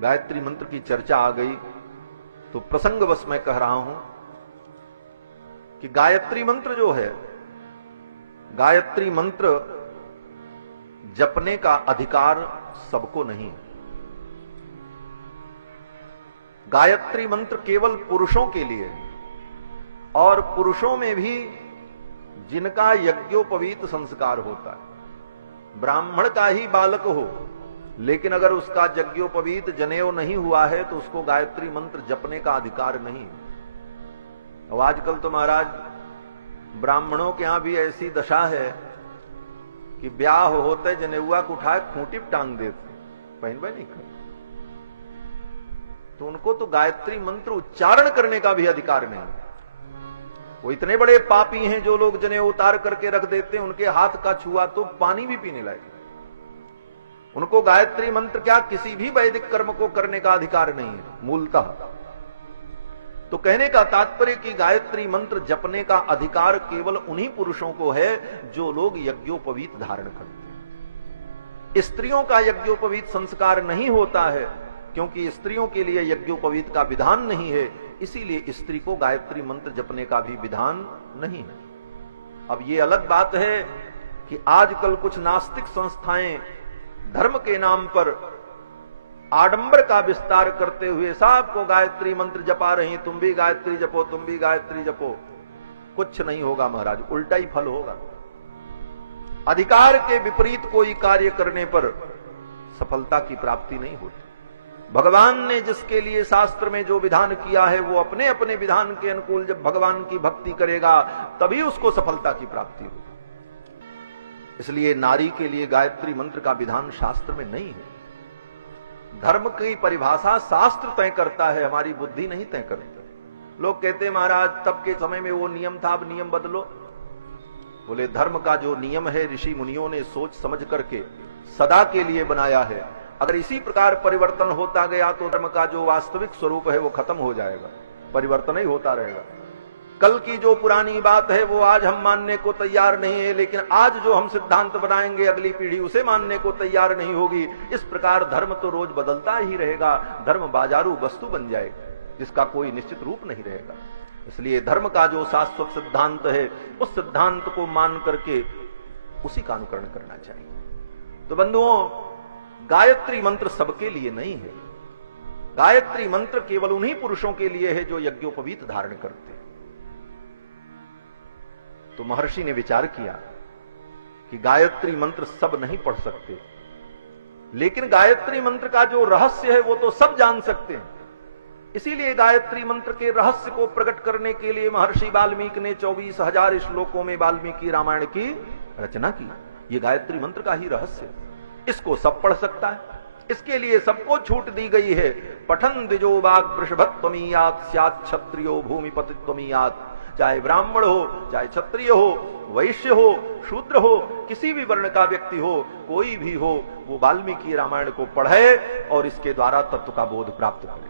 गायत्री मंत्र की चर्चा आ गई तो प्रसंगवश मैं कह रहा हूं कि गायत्री मंत्र जो है, गायत्री मंत्र जपने का अधिकार सबको नहीं है। गायत्री मंत्र केवल पुरुषों के लिए है, और पुरुषों में भी जिनका यज्ञोपवीत संस्कार होता है। ब्राह्मण का ही बालक हो, लेकिन अगर उसका यज्ञोपवीत जनेऊ नहीं हुआ है तो उसको गायत्री मंत्र जपने का अधिकार नहीं है। अब आजकल तो महाराज ब्राह्मणों के यहां भी ऐसी दशा है कि ब्याह होते जनेऊआ को उठाए खूंटी पे टांग देते, पहन भाई नहीं कर, तो उनको तो गायत्री मंत्र उच्चारण करने का भी अधिकार नहीं है। वो इतने बड़े पापी हैं जो लोग जनेऊ उतार करके रख देते हैं, उनके हाथ का छुआ तो पानी भी पीने लायक। उनको गायत्री मंत्र क्या किसी भी वैदिक कर्म को करने का अधिकार नहीं है मूलतः। तो कहने का तात्पर्य कि गायत्री मंत्र जपने का अधिकार केवल उन्हीं पुरुषों को है जो लोग यज्ञोपवीत धारण करते हैं। स्त्रियों का यज्ञोपवीत संस्कार नहीं होता है, क्योंकि स्त्रियों के लिए यज्ञोपवीत का विधान नहीं है, इसीलिए स्त्री को गायत्री मंत्र जपने का भी विधान नहीं है। अब यह अलग बात है कि आजकल कुछ नास्तिक संस्थाएं धर्म के नाम पर आडंबर का विस्तार करते हुए सबको गायत्री मंत्र जपा रही, तुम भी गायत्री जपो, तुम भी गायत्री जपो। कुछ नहीं होगा महाराज, उल्टा ही फल होगा। अधिकार के विपरीत कोई कार्य करने पर सफलता की प्राप्ति नहीं होती। भगवान ने जिसके लिए शास्त्र में जो विधान किया है, वो अपने अपने विधान के अनुकूल जब भगवान की भक्ति करेगा तभी उसको सफलता की प्राप्ति होगी। इसलिए नारी के लिए गायत्री मंत्र का विधान शास्त्र में नहीं है। धर्म की परिभाषा शास्त्र तय करता है, हमारी बुद्धि नहीं तय करती। लोग कहते हैं महाराज तब के समय में वो नियम था, अब नियम बदलो। बोले धर्म का जो नियम है ऋषि मुनियों ने सोच समझ करके सदा के लिए बनाया है। अगर इसी प्रकार परिवर्तन होता गया तो धर्म का जो वास्तविक स्वरूप है वो खत्म हो जाएगा, परिवर्तन ही होता रहेगा। कल की जो पुरानी बात है वो आज हम मानने को तैयार नहीं है, लेकिन आज जो हम सिद्धांत बनाएंगे अगली पीढ़ी उसे मानने को तैयार नहीं होगी। इस प्रकार धर्म तो रोज बदलता ही रहेगा। धर्म बाजारू वस्तु बन जाएगा जिसका कोई निश्चित रूप नहीं रहेगा। इसलिए धर्म का जो शाश्वत सिद्धांत है उस सिद्धांत को मान करके उसी का अनुकरण करना चाहिए। तो बंधुओं, गायत्री मंत्र सबके लिए नहीं है। गायत्री मंत्र केवल उन्हीं पुरुषों के लिए है जो यज्ञोपवीत धारण करते हैं। तो महर्षि ने विचार किया कि गायत्री मंत्र सब नहीं पढ़ सकते, लेकिन गायत्री मंत्र का जो रहस्य है वो तो सब जान सकते हैं। इसीलिए गायत्री मंत्र के रहस्य को प्रकट करने के लिए महर्षि वाल्मीकि ने 24,000 श्लोकों में वाल्मीकि रामायण की रचना की। ये गायत्री मंत्र का ही रहस्य है। इसको सब पढ़ सकता है, इसके लिए सबको छूट दी गई है। पठन द्विजो वाग वृषभत्वमीयात् स्यात् क्षत्रियो भूमिपतित्वमीयात्। चाहे ब्राह्मण हो, चाहे क्षत्रिय हो, वैश्य हो, शूद्र हो, किसी भी वर्ण का व्यक्ति हो, कोई भी हो, वो वाल्मीकि रामायण को पढ़े और इसके द्वारा तत्व का बोध प्राप्त करे।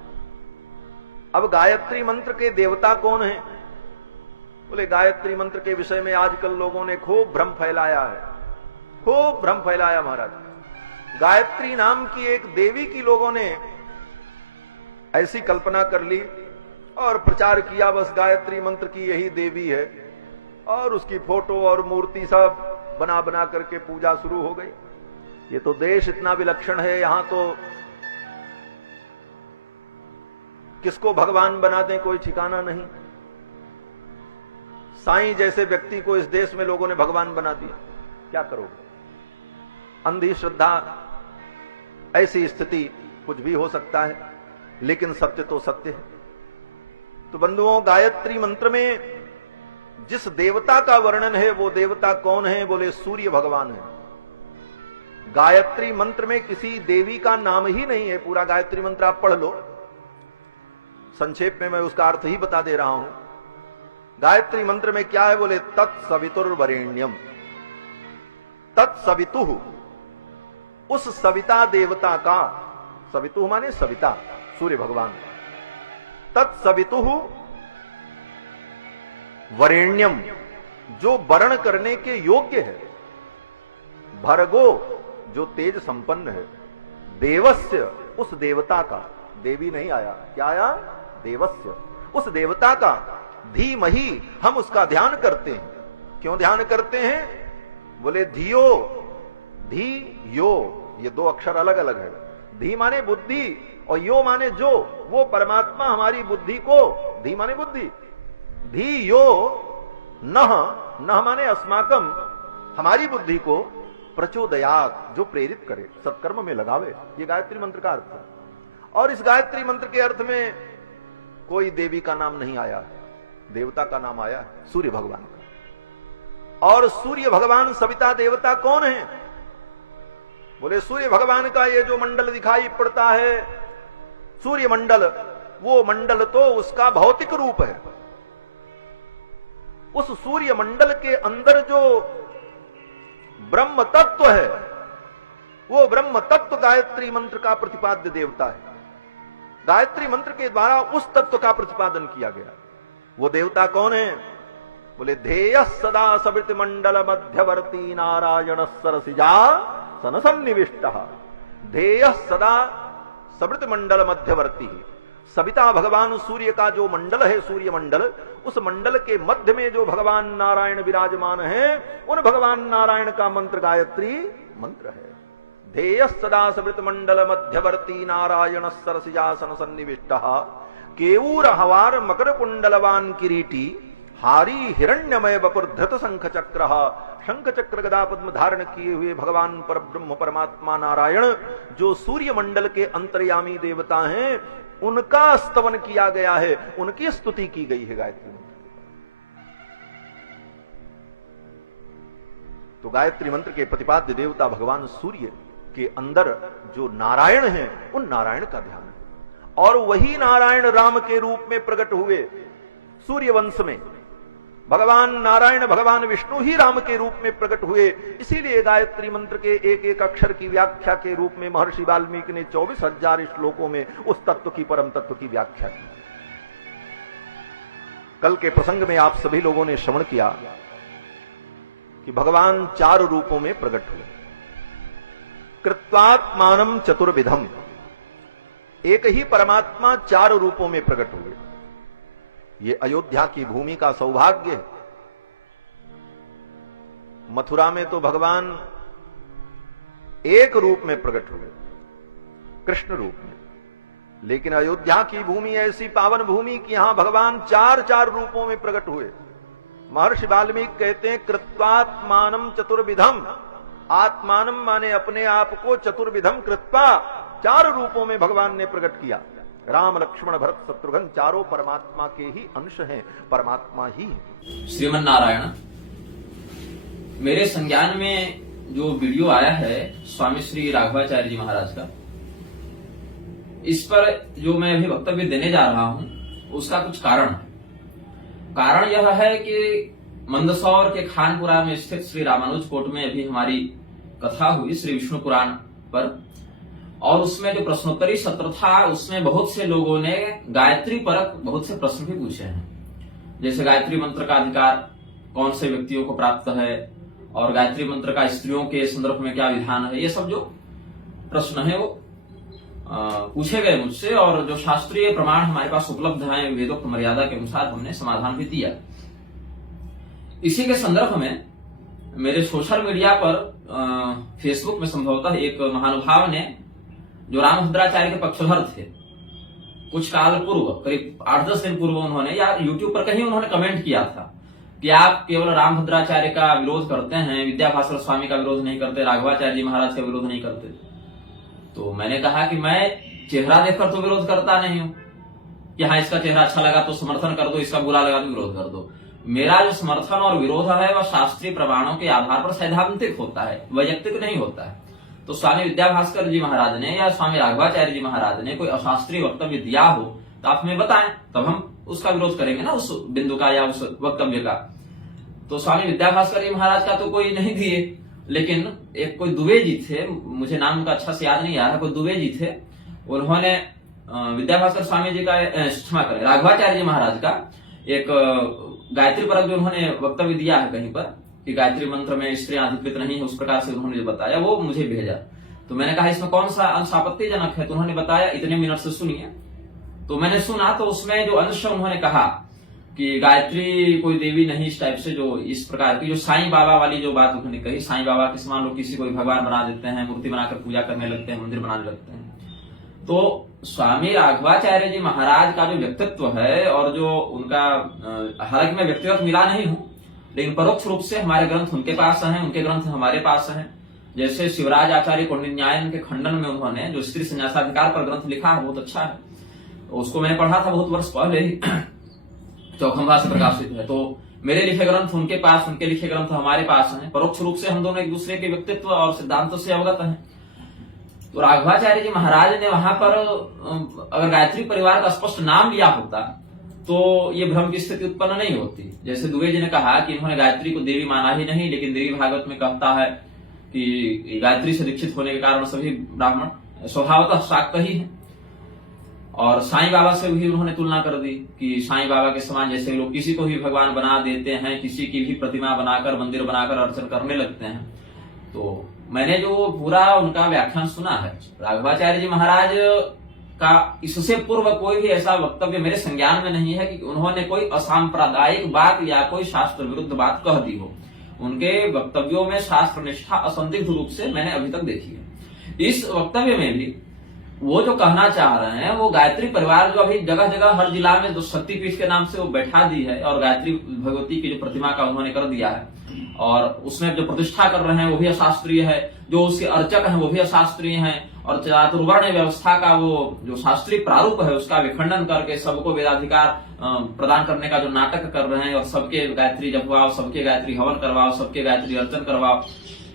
अब गायत्री मंत्र के देवता कौन है? बोले गायत्री मंत्र के विषय में आजकल लोगों ने खूब भ्रम फैलाया है, खूब भ्रम फैलाया महाराज। गायत्री नाम की एक देवी की लोगों ने ऐसी कल्पना कर ली और प्रचार किया, बस गायत्री मंत्र की यही देवी है, और उसकी फोटो और मूर्ति सब बना बना करके पूजा शुरू हो गई। ये तो देश इतना विलक्षण है, यहां तो किसको भगवान बना दें कोई ठिकाना नहीं। साईं जैसे व्यक्ति को इस देश में लोगों ने भगवान बना दिया, क्या करोगे? अंधी श्रद्धा, ऐसी स्थिति, कुछ भी हो सकता है, लेकिन सत्य तो सत्य है। तो बंधुओं, गायत्री मंत्र में जिस देवता का वर्णन है वो देवता कौन है? बोले सूर्य भगवान है। गायत्री मंत्र में किसी देवी का नाम ही नहीं है। पूरा गायत्री मंत्र आप पढ़ लो, संक्षेप में मैं उसका अर्थ ही बता दे रहा हूं। गायत्री मंत्र में क्या है? बोले तत्सवितुर्वरेण्यम। तत्सवितु, उस सविता देवता का, सवितु माने सविता, सूर्य भगवान। तत्सवितु वरेण्यम, जो वर्ण करने के योग्य है। भर्गो, जो तेज संपन्न है। देवस्य, उस देवता का, देवी नहीं आया, क्या आया, देवस्य, उस देवता का धीमहि हम उसका ध्यान करते हैं। क्यों ध्यान करते हैं? बोले धियो, धी यो, ये दो अक्षर अलग अलग है। धी माने बुद्धि और यो माने जो, वो परमात्मा हमारी बुद्धि को, धी माने बुद्धि, धी यो नह, नह माने अस्माकम, हमारी बुद्धि को प्रचोदयात, जो प्रेरित करे, सत्कर्म में लगावे। ये गायत्री मंत्र का अर्थ है। और इस गायत्री मंत्र के अर्थ में कोई देवी का नाम नहीं आया, देवता का नाम आया सूर्य भगवान का। और सूर्य भगवान सविता देवता कौन है? बोले सूर्य भगवान का ये जो मंडल दिखाई पड़ता है, सूर्य मंडल, वो मंडल तो उसका भौतिक रूप है। उस सूर्य मंडल के अंदर जो ब्रह्म तत्व है, वो ब्रह्म तत्व गायत्री मंत्र का प्रतिपाद्य देवता है। गायत्री मंत्र के द्वारा उस तत्व का प्रतिपादन किया गया। वो देवता कौन है? बोले ध्येय सदा सवृत मंडल मध्यवर्ती नारायण सरसिजा सन सन्निविष्ट। ध्येय सदा सवृत मंडल मध्यवर्ती, सविता भगवान सूर्य का जो मंडल है, सूर्य मंडल, उस मंडल के मध्य में जो भगवान नारायण विराजमान है, उन भगवान नारायण का मंत्र गायत्री मंत्र है। ध्येय सदा सवृत मंडल मध्यवर्ती नारायण सरसिजासन सन्निविष्ट। केऊर हवार मकर कुंडलवान किरीटी, हारी हिरण्यमय बपुर धृत शंख चक्र। शंख चक्र गदा पद्म धारण किए हुए भगवान पर ब्रह्म परमात्मा नारायण, जो सूर्य मंडल के अंतर्यामी देवता हैं, उनका स्तवन किया गया है, उनकी स्तुति की गई है गायत्री मंत्र। तो गायत्री मंत्र के प्रतिपाद्य देवता भगवान सूर्य के अंदर जो नारायण हैं, उन नारायण का ध्यान है। और वही नारायण राम के रूप में प्रकट हुए सूर्य वंश में। भगवान नारायण, भगवान विष्णु ही राम के रूप में प्रकट हुए। इसीलिए गायत्री मंत्र के एक एक अक्षर की व्याख्या के रूप में महर्षि वाल्मीकि ने 24,000 श्लोकों में उस तत्व की, परम तत्व की व्याख्या की। कल के प्रसंग में आप सभी लोगों ने श्रवण किया कि भगवान 4 रूपों में प्रकट हुए। कृत्वात्मानम चतुर्विधम, एक ही परमात्मा 4 रूपों में प्रकट हुए। ये अयोध्या की भूमि का सौभाग्य है। मथुरा में तो भगवान एक रूप में प्रकट हुए, कृष्ण रूप में, लेकिन अयोध्या की भूमि ऐसी पावन भूमि कि यहां भगवान 4 रूपों में प्रकट हुए। महर्षि वाल्मीकि कहते हैं कृत्वात्मानम चतुर्विधम, आत्मानम माने अपने आप को, चतुर्विधम कृत्वा, 4 रूपों में भगवान ने प्रकट किया। राम लक्ष्मण भरत शत्रुघ्न चारों परमात्मा के ही अंश हैं, परमात्मा ही है। श्रीमन नारायण, मेरे संज्ञान में जो वीडियो आया है स्वामी श्री राघवाचार्य जी महाराज का, इस पर जो मैं अभी वक्तव्य देने जा रहा हूं, उसका कुछ कारण यह है कि मंदसौर के खानपुरा में स्थित श्री रामानुज कोट में अभी हमारी कथा हुई श्री विष्णु पुराण पर, और उसमें जो प्रश्नोत्तरी सत्र था, उसमें बहुत से लोगों ने गायत्री परक बहुत से प्रश्न भी पूछे हैं। जैसे गायत्री मंत्र का अधिकार कौन से व्यक्तियों को प्राप्त है, और गायत्री मंत्र का स्त्रियों के संदर्भ में क्या विधान है, ये सब जो प्रश्न है वो पूछे गए मुझसे, और जो शास्त्रीय प्रमाण हमारे पास उपलब्ध है वेदोक्त मर्यादा के अनुसार हमने समाधान भी दिया। इसी के संदर्भ में मेरे सोशल मीडिया पर फेसबुक में संभवतः एक महानुभाव ने, जो रामभद्राचार्य के पक्षधर थे, कुछ काल पूर्व, करीब 8-10 दिन पूर्व उन्होंने, या यूट्यूब पर कहीं उन्होंने कमेंट किया था कि आप केवल रामभद्राचार्य का विरोध करते हैं, विद्याभास्कर स्वामी का विरोध नहीं करते, राघवाचार्य जी महाराज का विरोध नहीं करते। तो मैंने कहा कि मैं चेहरा देखकर तो विरोध करता नहीं हूं कि हाँ इसका चेहरा अच्छा लगा तो समर्थन कर दो, इसका बुरा लगा तो विरोध कर दो। मेरा जो समर्थन और विरोध है वह शास्त्रीय प्रमाणों के आधार पर सैद्धांतिक होता है, वैयक्तिक नहीं होता है। तो स्वामी विद्याभास्कर जी महाराज ने या स्वामी राघवाचार्य जी महाराज ने कोई अशास्त्रीय वक्तव्य दिया हो तो आप हमें बताएं, तब हम उसका विरोध करेंगे ना, उस बिंदु का या उस वक्तव्य का। तो स्वामी विद्याभास्कर जी महाराज का तो कोई नहीं दिए, लेकिन एक कोई दुबे जी थे, मुझे नाम उनका अच्छा से याद नहीं आ रहा, कोई दुबे जी थे, उन्होंने विद्याभास्कर स्वामी जी का, क्षमा करें, राघवाचार्य जी महाराज का एक गायत्री परक जो उन्होंने वक्तव्य दिया है कहीं पर कि गायत्री मंत्र में स्त्रियां अधिकृत नहीं है, उस प्रकार से उन्होंने जो बताया वो मुझे भेजा। तो मैंने कहा इसमें कौन सा अंश आपत्तिजनक है, तो उन्होंने बताया इतने मिनट से सुनिए। तो मैंने सुना, तो उसमें जो अंश उन्होंने कहा कि गायत्री कोई देवी नहीं, इस टाइप से जो इस प्रकार की जो साईं बाबा वाली जो बात उन्होंने कही, साईं बाबा के समान लोग किसी को भी भगवान बना देते हैं, मूर्ति बनाकर पूजा करने लगते हैं, मंदिर बनाने लगते हैं। तो स्वामी राघवाचार्य जी महाराज का जो व्यक्तित्व है और जो उनका, हालांकि मैं व्यक्तिगत मिला नहीं हूं, लेकिन परोक्ष रूप से हमारे ग्रंथ उनके पास हैं, उनके ग्रंथ हमारे पास हैं। जैसे शिवराज आचार्य कौंडिन्यायन के खंडन में उन्होंने जो स्त्री संन्यासाधिकार पर ग्रंथ लिखा है, बहुत अच्छा है, उसको मैंने पढ़ा था बहुत वर्ष पहले ही, चौखंबा से प्रकाशित है। तो मेरे लिखे ग्रंथ उनके पास, उनके लिखे ग्रंथ हमारे पास हैं। परोक्ष रूप से हम दोनों एक दूसरे के व्यक्तित्व और सिद्धांतों से अवगत हैं। तो राघवाचार्य जी महाराज ने वहां पर अगर गायत्री परिवार का स्पष्ट नाम लिया होता तो ये भ्रम की स्थिति उत्पन्न नहीं होती। जैसे दुबे जी ने कहा कि इन्होंने गायत्री को देवी माना ही नहीं, लेकिन देवी भागवत में कहता है कि गायत्री से दीक्षित होने के कारण सभी ब्राह्मण स्वभावतः शाक्त ही हैं। और साईं बाबा से भी उन्होंने तुलना कर दी कि साईं बाबा के समान जैसे लोग किसी को भी भगवान बना देते हैं, किसी की भी प्रतिमा बनाकर, मंदिर बनाकर अर्चन करने लगते हैं। तो मैंने जो पूरा उनका व्याख्यान सुना है, राघवाचार्य जी महाराज का इससे पूर्व कोई भी ऐसा वक्तव्य मेरे संज्ञान में नहीं है कि उन्होंने कोई असांप्रदायिक बात या कोई शास्त्र विरुद्ध बात कह दी हो। उनके वक्तव्यों में शास्त्र निष्ठा असंदिग्ध रूप से मैंने अभी तक देखी है। इस वक्तव्य में भी वो जो कहना चाह रहे हैं, वो गायत्री परिवार जो अभी जगह जगह हर जिला में जो शक्तिपीठ के नाम से वो बैठा दी है और गायत्री भगवती की जो प्रतिमा का उन्होंने कर दिया है, और उसमें जो प्रतिष्ठा कर रहे हैं वो भी अशास्त्रीय है, जो उसके अर्चक हैं वो भी अशास्त्रीय हैं, और चातुर्वर्ण व्यवस्था का वो जो शास्त्रीय प्रारूप है उसका विखंडन करके सबको वेदाधिकार प्रदान करने का जो नाटक कर रहे हैं, और सबके गायत्री जपवाओ, सबके गायत्री हवन करवाओ, सबके गायत्री अर्चन करवाओ,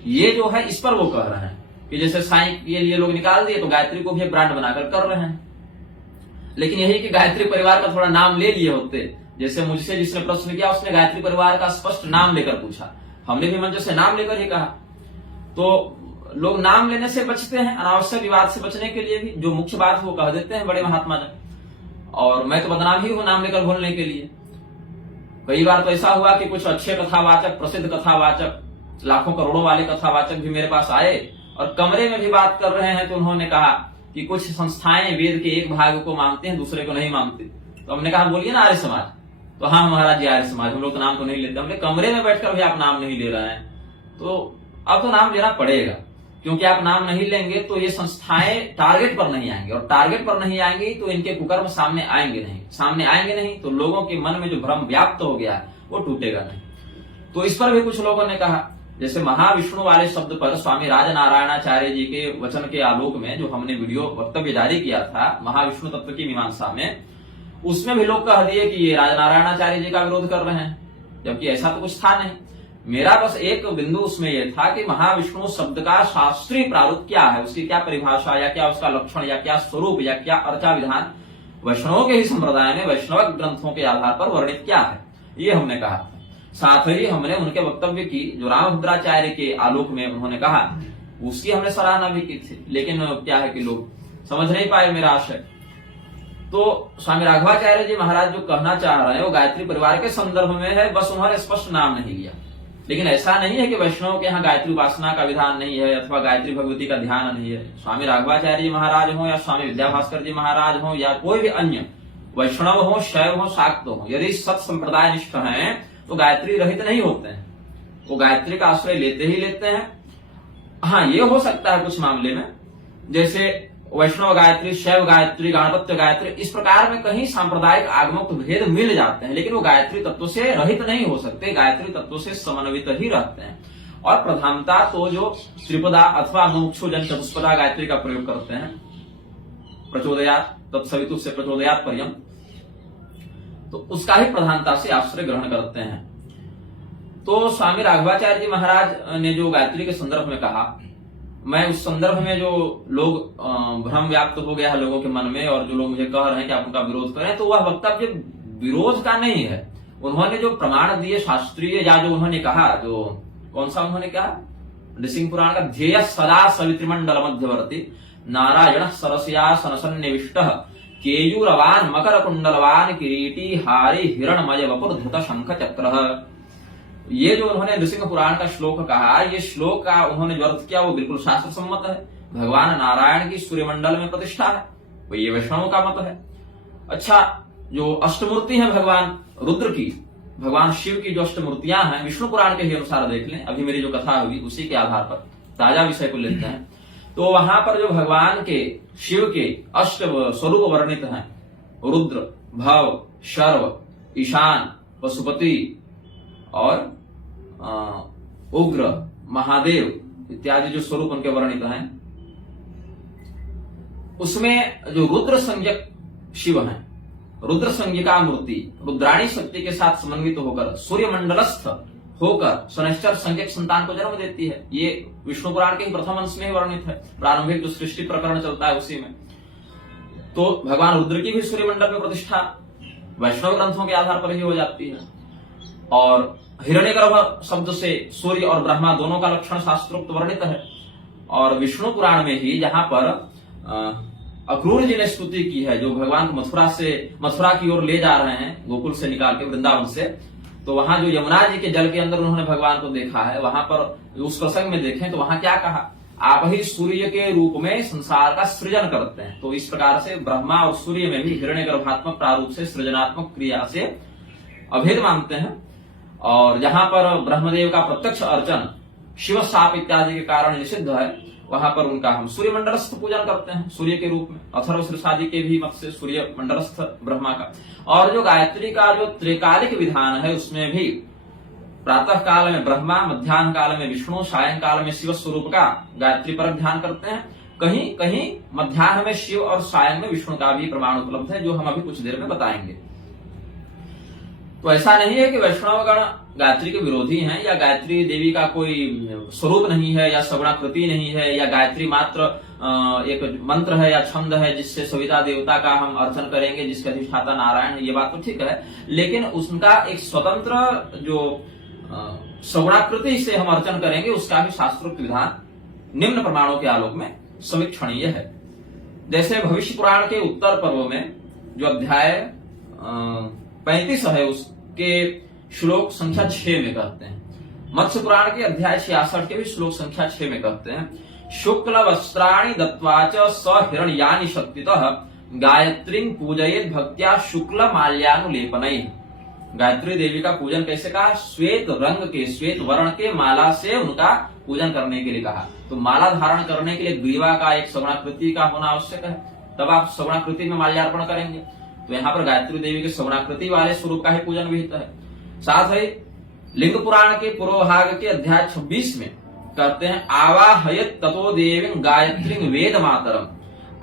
ये जो है इस पर वो कह रहे हैं कि जैसे साईं के लिए लोग निकाल दिए तो गायत्री को भी ब्रांड बनाकर कर रहे हैं। लेकिन यही कि गायत्री परिवार का थोड़ा नाम ले लिए होते, जैसे मुझसे जिसने प्रश्न किया उसने गायत्री परिवार का स्पष्ट नाम लेकर पूछा, हमने भी मंच से नाम लेकर ही कहा। तो लोग नाम लेने से बचते हैं, अनावश्यक विवाद से बचने के लिए भी जो मुख्य बात है वो कह देते हैं बड़े महात्मा जन, और मैं तो बदनाम ही हूं नाम लेकर बोलने के लिए। कई बार तो ऐसा हुआ कि कुछ अच्छे कथावाचक, प्रसिद्ध कथावाचक, लाखों करोड़ों वाले कथावाचक भी मेरे पास आए और कमरे में भी बात कर रहे हैं, तो उन्होंने कहा कि कुछ संस्थाएं वेद के एक भाग को मानते हैं, दूसरे को नहीं मानते। तो हमने कहा बोलिए ना आर्य समाज, तो हाँ महाराज जी आर्य समाज, हम लोग तो नाम तो नहीं लेते। हमने कमरे में बैठकर भी आप नाम नहीं ले रहे हैं, तो अब तो नाम लेना पड़ेगा, क्योंकि आप नाम नहीं लेंगे तो ये संस्थाएं टारगेट पर नहीं आएंगे, और टारगेट पर नहीं आएंगी तो इनके कुकर्म सामने आएंगे नहीं, तो लोगों के मन में जो भ्रम व्याप्त हो गया है वो टूटेगा नहीं। तो इस पर भी कुछ लोगों ने कहा, जैसे महाविष्णु वाले शब्द पर स्वामी राजनारायणाचार्य जी के वचन के आलोक में जो हमने वीडियो वक्तव्य जारी किया था महाविष्णु तत्व की मीमांसा में, उसमें भी लोग कह दिए कि ये राजनारायणाचार्य जी का विरोध कर रहे हैं, जबकि ऐसा तो कुछ था नहीं। मेरा बस एक बिंदु उसमें यह था कि महाविष्णु शब्द का शास्त्रीय प्रारूप क्या है, उसकी क्या परिभाषा या क्या उसका लक्षण या क्या स्वरूप या क्या अर्चा विधान वैष्णवों के ही संप्रदाय में वैष्णव ग्रंथों के आधार पर वर्णित क्या है, ये हमने कहा था। साथ ही हमने उनके वक्तव्य की जो रामभद्राचार्य के आलोक में उन्होंने कहा उसकी हमने सराहना भी की थी, लेकिन क्या है कि लोग समझ नहीं पाए मेरा आशय। तो स्वामी राघवाचार्य जी महाराज जो कहना चाह रहे हैं वो गायत्री परिवार के संदर्भ में है, बस उन्होंने स्पष्ट नाम नहीं लिया। लेकिन ऐसा नहीं है कि वैष्णव के यहाँ गायत्री उपासना का विधान नहीं है अथवा गायत्री भगवती का ध्यान नहीं है। स्वामी राघवाचार्य जी महाराज हो या स्वामी विद्याभास्कर जी महाराज हो या कोई भी अन्य वैष्णव हो, शैव हो, शाक्त हो, यदि सत संप्रदाय निष्ठ है तो गायत्री रहित नहीं होते हैं, वो गायत्री का आश्रय लेते ही लेते हैं। हाँ, ये हो सकता है कुछ मामले में, जैसे वैष्णव गायत्री, शैव गायत्री, गणपत्य गायत्री, इस प्रकार में कहीं सांप्रदायिक आगमोक्त भेद मिल जाते हैं, लेकिन वो गायत्री तत्व से रहित नहीं हो सकते, गायत्री तत्व से समन्वित ही रहते हैं। और प्रधानता तो जो त्रिपदा अथवा मुमुक्षु जन चतुष्पदा गायत्री का प्रयोग करते हैं, प्रचोदयात तत्सवितु से प्रचोदयात पर्यंत, तो उसका ही प्रधानता से आश्रय ग्रहण करते हैं। तो स्वामी राघवाचार्य जी महाराज ने जो गायत्री के संदर्भ में कहा, मैं उस संदर्भ में जो लोग भ्रम व्याप्त हो गया है लोगों के मन में, और जो लोग मुझे कह रहे हैं कि आप उनका विरोध करें, तो वह वक्तव्य विरोध का नहीं है। उन्होंने जो प्रमाण दिए शास्त्रीय, या जो उन्होंने कहा, जो कौन सा उन्होंने कहा, नृसिंह पुराण का ध्येय सदा सवित्रिमंडल मध्यवर्ती नारायण सरस्यासन सन्निविष्ट केयूरवान मकर कुंडलवान किरीटी हारी हिरणमय वपुर धृत शंख चक्र। ये जो उन्होंने नृसिंह पुराण का श्लोक कहा, ये श्लोक का उन्होंने जो अर्थ किया वो बिल्कुल शास्त्र सम्मत है। भगवान नारायण की सूर्यमंडल में प्रतिष्ठा है, वो ये वैष्णवों का मत है। अच्छा, जो अष्टमूर्ति है भगवान रुद्र की, भगवान शिव की जो अष्टमूर्तियां हैं, विष्णु पुराण के ही अनुसार देख लें, अभी मेरी जो कथा होगी उसी के आधार पर ताजा विषय को लेते हैं, तो वहां पर जो भगवान के शिव के अष्ट स्वरूप वर्णित हैं, रुद्र, भव, शर्व, ईशान, पशुपति और उग्र, महादेव इत्यादि जो स्वरूप उनके वर्णित हैं, उसमें जो रुद्र संज्ञक शिव हैं, रुद्र संज्ञिका मूर्ति रुद्राणी शक्ति के साथ समन्वित होकर सूर्य मंडलस्थ होकर शनैश्चर संज्ञक संतान को जन्म देती है। ये विष्णु पुराण के ही प्रथम अंश में ही वर्णित है, प्रारंभिक जो सृष्टि प्रकरण चलता है उसी में। तो भगवान रुद्र की भी सूर्यमंडल में प्रतिष्ठा वैष्णव ग्रंथों के आधार पर ही हो जाती है। और हिरण्यगर्भ शब्द से सूर्य और ब्रह्मा दोनों का लक्षण शास्त्रोक्त वर्णित है। और विष्णु पुराण में ही जहां पर अक्रूर जी ने स्तुति की है, जो भगवान को मथुरा की ओर ले जा रहे हैं गोकुल से निकाल के, वृंदावन से, तो वहां जो यमुना जी के जल के अंदर उन्होंने भगवान को देखा है, वहां पर उस प्रसंग में देखें तो वहां क्या कहा, आप ही सूर्य के रूप में संसार का सृजन करते हैं। तो इस प्रकार से ब्रह्मा और सूर्य में भी हिरण्यगर्भात्मक प्रारूप से सृजनात्मक क्रिया से अभेद मानते हैं। और जहां पर ब्रह्मदेव का प्रत्यक्ष अर्चन शिव शाप इत्यादि के कारण निषिद्ध है, वहां पर उनका हम सूर्य मंडलस्थ पूजन करते हैं सूर्य के रूप में, अथर्वशीर्षादि के भी मत से सूर्य मंडलस्थ ब्रह्मा का। और जो गायत्री का जो त्रिकालिक विधान है, उसमें भी प्रातः काल में ब्रह्मा, मध्याह्न काल में विष्णु, सायं काल में शिव स्वरूप का गायत्री पर ध्यान करते हैं। कहीं कहीं मध्याह्न में शिव और सायं में विष्णु का भी प्रमाण उपलब्ध है, जो हम अभी कुछ देर में बताएंगे। तो ऐसा नहीं है कि वैष्णवगण गायत्री के विरोधी हैं, या गायत्री देवी का कोई स्वरूप नहीं है, या सगुणाकृति नहीं है, या गायत्री मात्र एक मंत्र है या छंद है जिससे सविता देवता का हम अर्चन करेंगे, जिसके अधिष्ठाता नारायण है। ये बात तो ठीक है, लेकिन उनका एक स्वतंत्र जो सगुणाकृति से हम अर्चन करेंगे, उसका भी शास्त्रोक्त विधान निम्न प्रमाणों के आलोक में समीक्षणीय है। जैसे भविष्य पुराण के उत्तर पर्व में जो अध्याय 35 है, उसके श्लोक संख्या 6 में कहते हैं, मत्स्य पुराण के अध्याय 66 के भी श्लोक संख्या 6 में कहते हैं, शुक्ल वस्त्राणि दत्वा च स हिरण्यानि शक्तितः गायत्रीं पूजयेत् भक्त्या शुक्ल माल्यानुलेपनैः। गायत्री देवी का पूजन कैसे कहा, श्वेत रंग के, श्वेत वर्ण के माला से उनका पूजन करने के लिए कहा। तो माला धारण करने के लिए ग्रीवा का एक सगुणाकृति का होना आवश्यक है, तब आप सगुणाकृति में माल्यार्पण करेंगे। तो यहाँ पर गायत्री देवी के सगुणाकृति वाले स्वरूप का ही पूजन विहित है। साथ ही लिंग पुराण के पूर्व भाग के अध्याय 26 में कहते हैं, आवाहयत ततो देवीं गायत्रीं वेद मातरम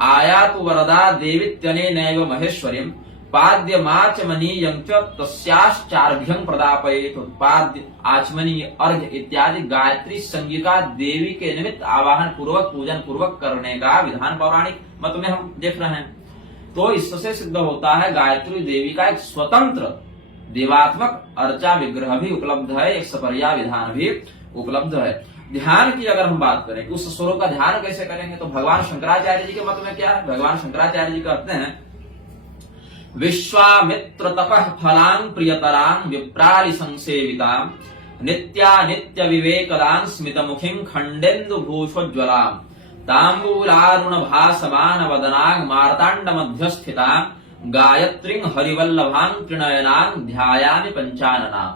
आयातु वरदा देवीत्यनेनैव महेश्वरीं पाद्यमाचमनीयं च तस्याश्चार्घ्यं प्रदापयेत्। पाद्य, आचमनीय, अर्घ्य इत्यादि गायत्री संज्ञिका देवी के निमित्त आवाहन पूर्वक, पूजन पूर्वक करने का विधान पौराणिक मत में हम देख रहे हैं। तो इससे सिद्ध होता है गायत्री देवी का एक स्वतंत्र देवात्मक अर्चा विग्रह भी उपलब्ध है, एक सपर्या विधान भी उपलब्ध है। ध्यान की अगर हम बात करें कि उस स्वरूप का ध्यान कैसे करेंगे, तो भगवान शंकराचार्य जी के मत में क्या है, भगवान शंकराचार्य जी कहते हैं, विश्वामित्र तपः फलां प्रियतरां विप्रालि संसेवितां नित्या नित्य विवेकदां स्मितमुखीं खंडेन्दु भूषोज्ज्वलां तांबूलारुण भासमान वदनां मार्तांड मध्यस्थितां गायत्रीं हरिवल्लभां त्रिनयनां ध्यायामि पंचाननां।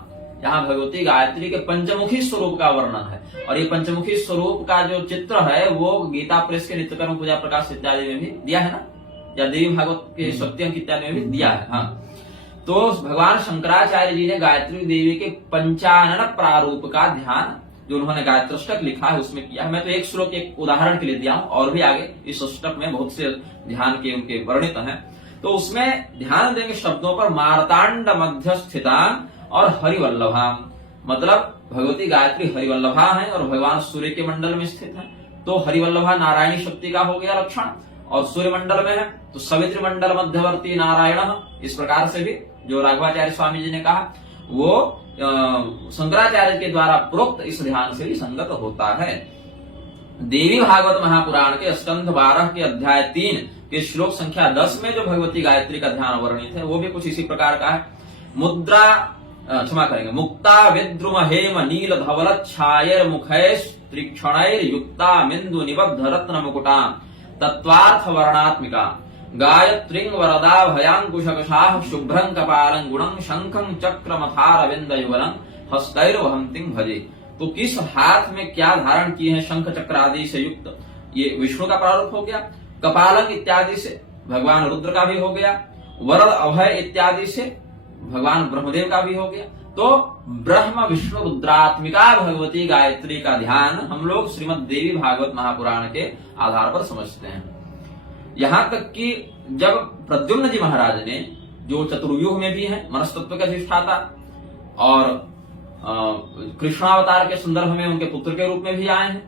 यहाँ भगवती गायत्री के पंचमुखी स्वरूप का वर्णन है। और ये पंचमुखी स्वरूप का जो चित्र है वो गीता प्रेस के नित्यकर्म पूजा प्रकाश इत्यादि में भी दिया है ना, या देवी भागवत के सत्यंक इत्यादि में भी दिया है। हाँ, तो भगवान शंकराचार्य जी ने गायत्री देवी के पंचानन प्रारूप का ध्यान जो उन्होंने गायत्रोष्टक लिखा है उसमें किया है। मैं तो एक श्लोक एक उदाहरण के लिए दिया हूं, और भी आगे इस अष्टक में बहुत से ध्यान के उनके वर्णित हैं। तो उसमें ध्यान देंगे शब्दों पर, मार्तांड मध्यस्थिता और हरिवल्लभा, मतलब भगवती गायत्री हरिवल्लभा है और भगवान सूर्य के मंडल में स्थित है। तो हरिवल्लभा नारायणी शक्ति का हो गया लक्षण, और सूर्य मंडल में है तो सवित्र मंडल मध्यवर्ती नारायण। इस प्रकार से भी जो राघवाचार्य स्वामी जी ने कहा वो शंकराचार्य के द्वारा प्रोक्त इस ध्यान से भी संगत होता है। देवी भागवत महापुराण के स्कंध 12 के अध्याय 3 के श्लोक संख्या 10 में जो भगवती गायत्री का ध्यान वर्णित है वो भी कुछ इसी प्रकार का है। मुद्रा क्षमा करेंगे, मुक्ता विद्रुम हेम नील धवल छायर मुखैश त्रिक्षणैर्युक्तामिन्दु निबद्ध रत्न मुकुटां तत्त्वार्थ वर्णात्मिका गायत्रीं वरदाभयांकुशकशाः शुभ्रं कपालं गुणं शंखं चक्रमथारविंदयुगलं हस्तैर्वहन्तीं भजे। तो किस हाथ में क्या धारण किए हैं, शंख चक्र आदि से युक्त, ये विष्णु का प्रारूप हो गया। कपालंग इत्यादि से भगवान रुद्र का भी हो गया। वरद अभय इत्यादि से भगवान ब्रह्मदेव का भी हो गया। तो ब्रह्म विष्णु रुद्रात्मिका भगवती गायत्री का ध्यान हम लोग श्रीमद् देवी भागवत महापुराण के आधार पर समझते हैं। यहां तक कि जब प्रद्युम्न जी महाराज ने, जो चतुर्व्यूह में भी है, मनस्तत्व के अधिष्ठाता, और कृष्णावतार के संदर्भ में उनके पुत्र के रूप में भी आए हैं,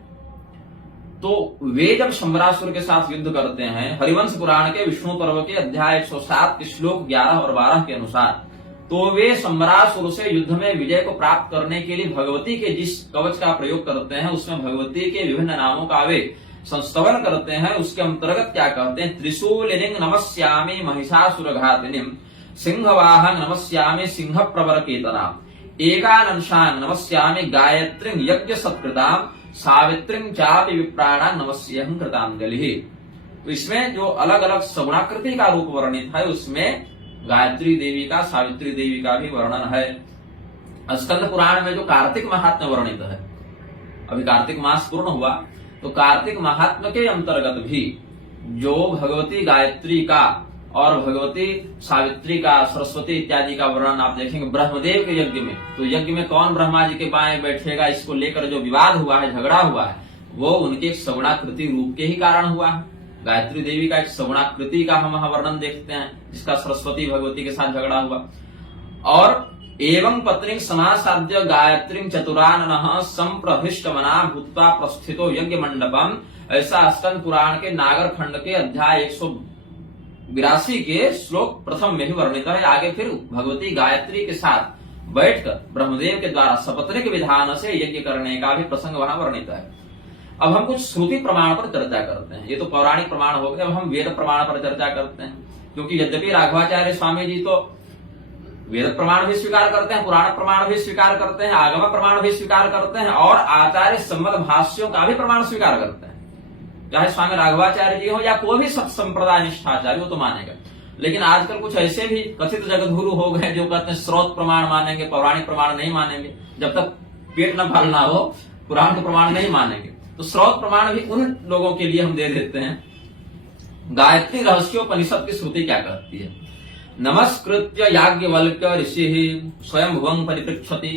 तो वे जब शंबरासुर के साथ युद्ध करते हैं, हरिवंश पुराण के विष्णु पर्व के अध्याय 107 के श्लोक 11 और 12 के अनुसार, तो वे शंबरासुर से युद्ध में विजय को प्राप्त करने के लिए भगवती के जिस कवच का प्रयोग करते हैं, उसमें भगवती के विभिन्न नामों का वे संस्तवन करते हैं। उसके अंतर्गत क्या कहते हैं, त्रिशूलिनीं नमस्यामि महिषासुरघातिनीं, सिंहवाहं नमस्यामि सिंह प्रवर केतना, एकानंशां नमस्यामि गायत्रीं यज्ञ सत्कृतां, सावित्रीं चापि विप्राणां नमस्यहं कृतांजलि। तो इसमें जो अलग अलग सगुणाकृति का रूप वर्णित है, उसमें गायत्री देवी का, सावित्री देवी का भी वर्णन है। स्कंद पुराण में जो कार्तिक महात्म्य वर्णित है, अभी कार्तिक मास पूर्ण हुआ, तो कार्तिक महात्म्य के अंतर्गत भी जो भगवती गायत्री का और भगवती सावित्री का, सरस्वती इत्यादि का वर्णन आप देखेंगे ब्रह्मदेव के यज्ञ में। तो यज्ञ में कौन ब्रह्मा जी के बाएं बैठेगा, इसको लेकर जो विवाद हुआ है, झगड़ा हुआ है, वो उनके सगुणाकृति रूप के ही कारण हुआ है। गायत्री देवी का एक सगुणाकृति का हम वहां वर्णन देखते हैं, जिसका सरस्वती भगवती के साथ झगड़ा हुआ। और एवं पत्नी समासाद्य गायत्री चतुराननः संप्रहिष्ट मना भूत्वा प्रस्थितो यज्ञ मंडपम, ऐसा स्कंद पुराण के नागर खंड के अध्याय 182 के श्लोक प्रथम में ही वर्णित है। आगे फिर भगवती गायत्री के साथ बैठकर ब्रह्मदेव के द्वारा सपत्निक विधान से यज्ञ करने का भी प्रसंग वहां वर्णित है। अब हम कुछ श्रुति प्रमाण पर चर्चा करते हैं। ये तो पौराणिक प्रमाण हो गए, अब हम वेद प्रमाण पर चर्चा करते हैं। क्योंकि यद्यपि राघवाचार्य स्वामी जी तो वेद प्रमाण भी स्वीकार करते हैं, पुराण प्रमाण भी स्वीकार करते हैं, आगम प्रमाण भी स्वीकार करते हैं, और आचार्य सम्मत भाष्यों का भी प्रमाण स्वीकार करते हैं। चाहे स्वामी राघवाचार्य जी हो या कोई भी सत संप्रदाय निष्ठाचार्य, वो तो मानेगा। लेकिन आजकल कुछ ऐसे भी कथित जगतगुरु हो गए जो कहते हैं स्रोत प्रमाण मानेंगे, पौराणिक प्रमाण नहीं मानेंगे। जब तक पेट न पालना हो, पुराण के प्रमाण नहीं मानेंगे। तो स्रोत प्रमाण भी उन लोगों के लिए हम दे देते हैं। गायत्री रहस्योपनिषद की श्रुति क्या कहती है, नमस्कृत्य याज्ञवल्क्य ऋषि स्वयं भुवं परिपृच्छति।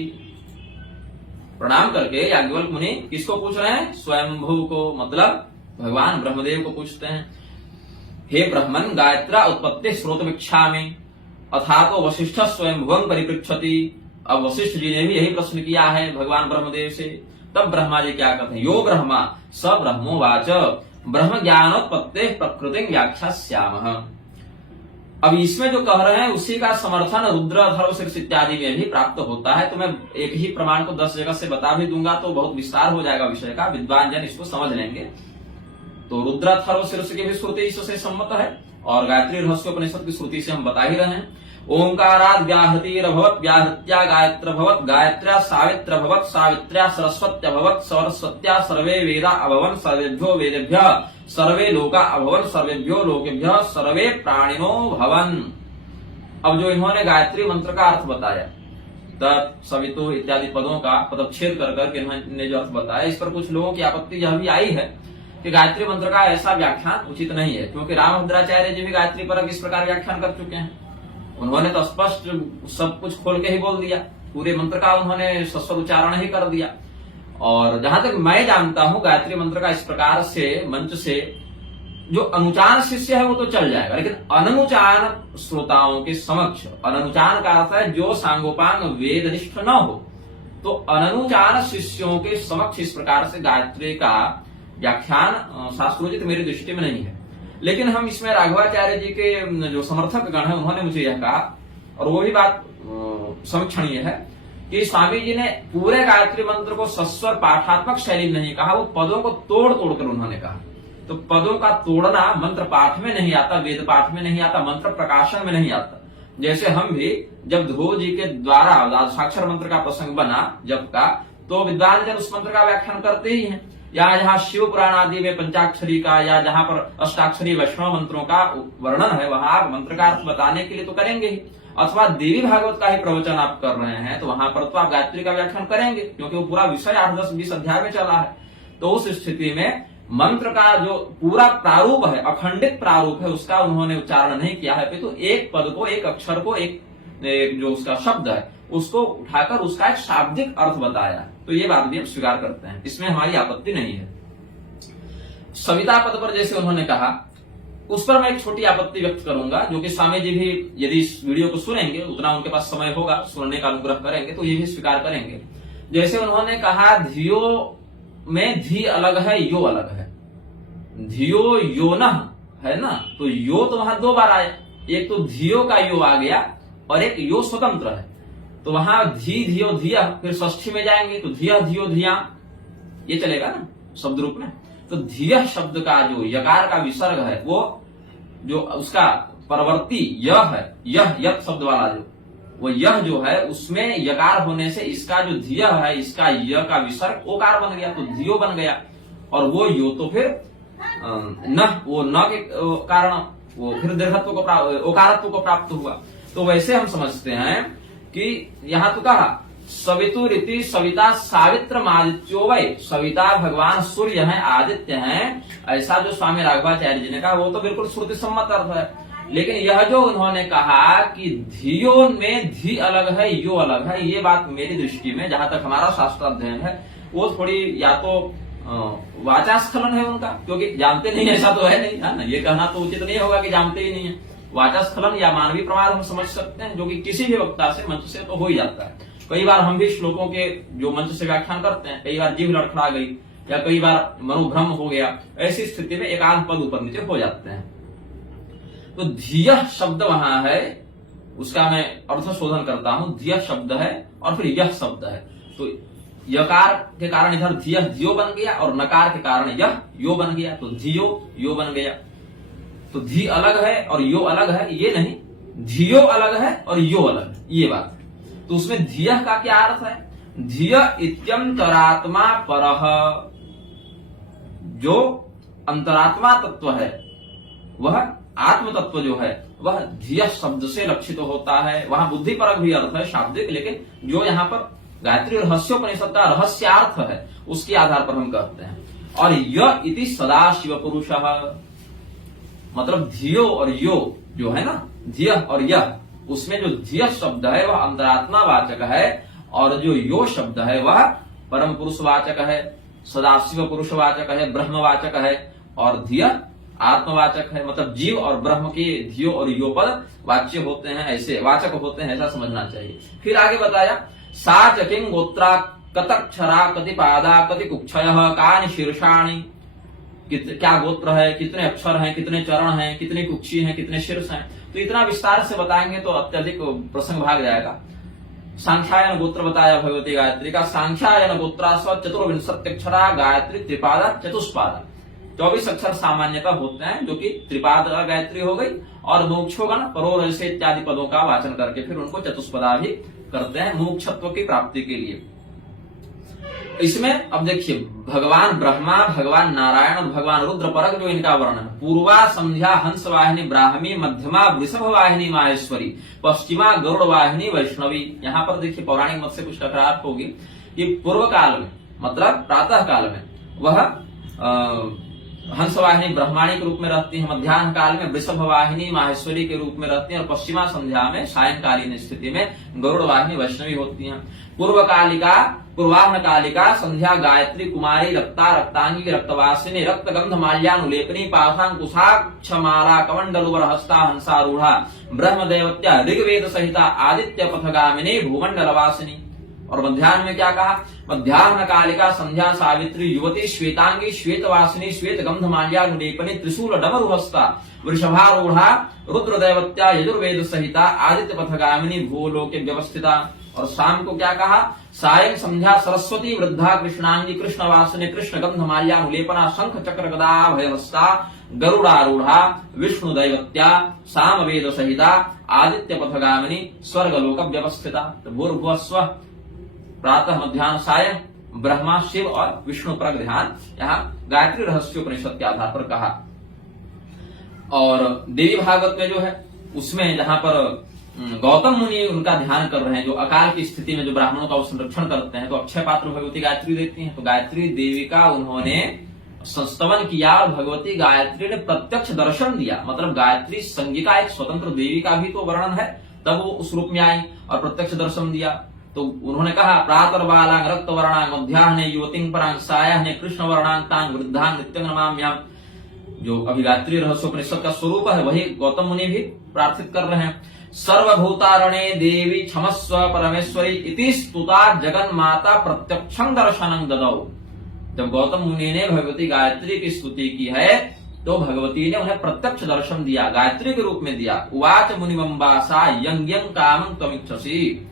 प्रणाम करके याज्ञवल्क मुनि किसको पूछ रहे हैं, स्वयंभू को, मतलब भगवान ब्रह्मदेव को पूछते हैं। हे ब्रह्मन गायत्रा उत्पत्ति स्रोतमिच्छामि, अथा तो वशिष्ठ स्वयं भुवं परिपृच्छति। अब वशिष्ठ जी ने भी यही प्रश्न किया है भगवान ब्रह्मदेव से। तब ब्रह्मा जी क्या कहते हैं, यो ब्रह्मा स ब्रह्मोवाच ब्रह्म ज्ञानोत्पत्ति प्रकृति व्याख्यास्यामः। अब इसमें जो कह रहे हैं उसी का समर्थन रुद्र अथर्व शीर्ष इत्यादि में भी प्राप्त होता है। तो मैं एक ही प्रमाण को 10 जगह से बता भी दूंगा तो बहुत विस्तार हो जाएगा विषय का, विद्वान जन इसको समझ लेंगे। तो रुद्र अथर्व शीर्ष की भी श्रुति इससे सम्मत है, और गायत्री रहस्योपनिषद की श्रुति से हम बता ही रहे हैं। ओंकाराद व्याहृतिरभवत् व्याहृत्या गायत्रभवत् गायत्र्या सावित्रभवत् सावित्र्या सरस्वत्यभवत् सरस्वत्या सर्वे वेदा अभवन् सर्वेभ्यो वेदेभ्यः सर्वे लोका अभवन् सर्वेभ्यो लोकेभ्यः सर्वे प्राणिनो भवन्। अब जो इन्होंने गायत्री मंत्र का अर्थ बताया, तत् सवितु इत्यादि पदों का पदच्छेद कर करके इन्होंने जो अर्थ बताया, इस पर कुछ लोगों की आपत्ति यह भी आई है कि गायत्री मंत्र का ऐसा व्याख्यान उचित नहीं है, क्योंकि रामभद्राचार्य जी भी गायत्री पर इस प्रकार व्याख्यान कर चुके हैं। उन्होंने तो स्पष्ट सब कुछ खोल के ही बोल दिया, पूरे मंत्र का उन्होंने सस्वर उच्चारण ही कर दिया। और जहां तक मैं जानता हूं, गायत्री मंत्र का इस प्रकार से मंच से जो अनुचान शिष्य है वो तो चल जाएगा, लेकिन अनुचान श्रोताओं के समक्ष, अनुचान का अर्थ है जो सांगोपांग वेदनिष्ठ न हो, तो अनुचान शिष्यों के समक्ष इस प्रकार से गायत्री का व्याख्यान शास्त्रोचित मेरी दृष्टि में नहीं है। लेकिन हम इसमें राघवाचार्य जी के जो समर्थक गण है उन्होंने मुझे यह कहा, और वो भी बात समीक्षणीय है, कि स्वामी जी ने पूरे गायत्री मंत्र को सस्वर पाठात्मक शैली में नहीं कहा, वो पदों को तोड़ तोड़ कर उन्होंने कहा। तो पदों का तोड़ना मंत्र पाठ में नहीं आता, वेद पाठ में नहीं आता, मंत्र प्रकाशन में नहीं आता। जैसे हम भी जब ध्रुव जी के द्वारा साक्षर मंत्र का प्रसंग बना जब का, तो विद्वान जन उस मंत्र का व्याख्यान करते ही हैं। या जहाँ शिव पुराण आदि में पंचाक्षरी का या जहाँ पर अष्टाक्षरी वैष्णव मंत्रों का वर्णन है वहां आप मंत्र का अर्थ बताने के लिए तो करेंगे ही, अथवा देवी भागवत का ही प्रवचन आप कर रहे हैं तो वहां पर तो आप गायत्री का व्याख्यान करेंगे, क्योंकि वो पूरा विषय 8, 10, 20 अध्याय में चला है। तो उस स्थिति में मंत्र का जो पूरा प्रारूप है, अखंडित प्रारूप है, उसका उन्होंने उच्चारण नहीं किया है, तो एक पद को, एक अक्षर को, एक जो उसका शब्द है उसको उठाकर उसका एक शाब्दिक अर्थ बताया। तो ये बात भी हम स्वीकार करते हैं, इसमें हमारी आपत्ति नहीं है। सविता पद पर जैसे उन्होंने कहा, उस पर मैं एक छोटी आपत्ति व्यक्त करूंगा, जो कि स्वामी जी भी यदि इस वीडियो को सुनेंगे, उतना उनके पास समय होगा, सुनने का अनुग्रह करेंगे तो ये भी स्वीकार करेंगे। जैसे उन्होंने कहा धियो में धी अलग है, यो अलग है, धियो यो न है ना, तो यो तो वहां 2 बार आया, एक तो धियो का यो आ गया और एक यो स्वतंत्र है, तो वहां धी धियो धिया, फिर षष्ठी में जाएंगे तो धिया धियो धिया, ये चलेगा ना शब्द रूप में। तो धिया शब्द का जो यकार का विसर्ग है, वो जो उसका परवर्ती यह है, यह यत शब्द वाला जो वो यह जो है उसमें यकार होने से इसका जो धिया है, इसका य का विसर्ग ओकार बन गया, तो धियो बन गया, और वो यो तो फिर न, वो न के कारण वो फिर दीर्घत्व को ओकारत्व को प्राप्त हुआ। तो वैसे हम समझते हैं कि यहां तो कहा सवितुरिति सविता सावित्र आदित्यो वै, सविता भगवान सूर्य हैं, आदित्य हैं, ऐसा जो स्वामी राघवाचार्य जी ने कहा वो तो बिल्कुल श्रुति सम्मत अर्थ है। लेकिन यह जो उन्होंने कहा कि धियो में धी अलग है, यो अलग है, ये बात मेरी दृष्टि में, जहां तक हमारा शास्त्र अध्ययन है, वो थोड़ी या तो वाचास्खलन है उनका, क्योंकि जानते नहीं ऐसा तो है नहीं, है ना, ये कहना तो उचित नहीं होगा कि जानते ही नहीं है। वाचास्खलन या मानवीय प्रमाद हम समझ सकते हैं, जो कि किसी भी वक्ता से मंच से तो हो ही जाता है। कई बार हम भी श्लोकों के जो मंच से व्याख्यान करते हैं, कई बार जीभ लड़खड़ा गई या कई बार मनोभ्रम हो गया, ऐसी स्थिति में एक आध पद ऊपर नीचे हो जाते हैं। तो धिय शब्द वहां है, उसका मैं अर्थ शोधन करता हूं, धिय शब्द है और फिर यह शब्द है, तो यकार के कारण इधर धिय धियो बन गया और नकार के कारण यह यो बन गया, तो धियो यो बन गया। तो धी अलग है और यो अलग है, ये नहीं, धियो अलग है और यो अलग है, ये बात। तो उसमें धिय का क्या अर्थ है? धिय इत्यंतरात्मा परः, जो अंतरात्मा तत्व है वह आत्म तत्व जो है वह धिय शब्द से लक्षित होता है। वहां बुद्धि परक भी अर्थ है शाब्दिक, लेकिन जो यहाँ पर गायत्री रहस्योपनिषद का रहस्यार्थ है उसके आधार पर हम कहते हैं। और य इति सदा शिव पुरुषः, मतलब धियो और यो जो है ना, धिय और यह, उसमें जो धिय शब्द है वह अंतरात्मा वाचक है और जो यो शब्द है वह परम पुरुष वाचक है, सदाशिव पुरुष वाचक है, ब्रह्म वाचक है, और धिय आत्मवाचक है। मतलब जीव और ब्रह्म के धियो और यो पद वाच्य होते हैं, ऐसे वाचक होते हैं, ऐसा समझना चाहिए। फिर आगे बताया सा चकिंग गोत्रा कतक्षरा कतिपादा कति कुक्षय कानि शीर्षाणि, क्या गोत्र है, कितने अक्षर हैं, कितने चरण हैं, कितनी कुक्षी हैं, कितने शीर्ष हैं, तो इतना विस्तार से बताएंगे तो अत्यधिक प्रसंग भाग जाएगा। सांख्यायन गोत्र बताया भगवती गायत्री का, सांख्यायन गोत्रा स्व चतुर्विंशत्यक्षरा गायत्री त्रिपादा चतुष्पादा, 24 अक्षर सामान्यतः होते हैं जो कि त्रिपाद गायत्री हो गई, और मोक्षोगण परोर ऐसे इत्यादि पदों का वाचन करके फिर उनको चतुष्पदा भी करते हैं मोक्षत्व की प्राप्ति के लिए। इसमें अब देखिए भगवान ब्रह्मा, भगवान नारायण और भगवान रुद्र परक जो इनका वर्णन है, पूर्वा संध्या हंस वाहिनी ब्राह्मी, मध्यमा वृषभ वाहिनी माहेश्वरी, पश्चिमा गरुड़ वाहिनी वैष्णवी। यहाँ पर देखिए पौराणिक मत से कुछ टकरार होगी कि पूर्व काल में मतलब प्रातः काल में वह हंस वाहिनी ब्रह्माणी के रूप में रहती है, मध्याह्न काल में वृषभ वाहिनी माहेश्वरी के रूप में रहती है, और पश्चिमा संध्या में सायंकालीन स्थिति में गरुड़ वाहिनी वैष्णवी होती हैं। पूर्वाह्न कालिका संध्या गायत्री कुमारी रक्ता रक्तांगी रक्तवासिनी रक्त गंध माल्यानुलेपनी पाशांकुशाक्षमाला कमंडलुवर हस्ता हंसारूढ़ा ब्रह्म देवत्या ऋग्वेद सहिता आदित्य पथगामिनी भूमंडलवासिनी। और मध्याह्न में क्या कहा? मध्याह्न कालिका संध्या सावित्री युवती श्वेतांगी श्वेतवासिनी श्वेत गंध माल्यानुलेपनी त्रिशूल डमरुहस्ता वृषभारूढ़ा रुद्रदेवत्या यजुर्वेद सहिता आदित्य पथगामिनी भूलोके व्यवस्थिता। और शाम को क्या कहा? सायं संध्या सरस्वती वृद्धा कृष्णांगी कृष्णवासिनी कृष्ण गंध माल्यानुलेपना शंख चक्र गदा भयहस्ता गरुड़ारूढ़ा विष्णु दैवत्या सामवेद सहिता आदित्य पथगामिनी स्वर्गलोक व्यवस्थिता। तो भूर्भुवः स्वः प्रातः मध्याह्न सायं ब्रह्मा, शिव और विष्णु पर ध्यान यहाँ गायत्री रहस्योपनिषद के आधार पर कहा। और देवी भागवत में जो है उसमें जहां पर गौतम मुनि उनका ध्यान कर रहे हैं, जो अकाल की स्थिति में जो ब्राह्मणों का वो संरक्षण करते हैं, तो अक्षय पात्र भगवती गायत्री देती हैं। तो गायत्री देवी का उन्होंने संस्तवन किया और भगवती गायत्री ने प्रत्यक्ष दर्शन दिया। मतलब गायत्री संज्ञिका एक स्वतंत्र देवी का भी तो वर्णन है, तब वो उस रूप में आई और प्रत्यक्ष दर्शन दिया। तो उन्होंने कहा प्रातर बालांग रक्त वर्णांग मध्याह्ने युवतिंग परांग सायाह्ने कृष्ण वर्णांग तांग वृद्धांग नित्यं नमाम्याम। जो अभी गायत्री रहस्योपनिषद का स्वरूप है वही गौतम मुनि भी प्रार्थित कर रहे हैं। सर्वभूतारणे देवी क्षमस्व परमेश्वरी इति स्तुता जगन माता प्रत्यक्षं दर्शनं ददौ। जब गौतम मुनि ने भगवती गायत्री की स्तुति की है तो भगवती ने उन्हें प्रत्यक्ष दर्शन दिया, गायत्री के रूप में दिया। उवाच मुनिमंबासा यं यं कामं त्वमिच्छसि,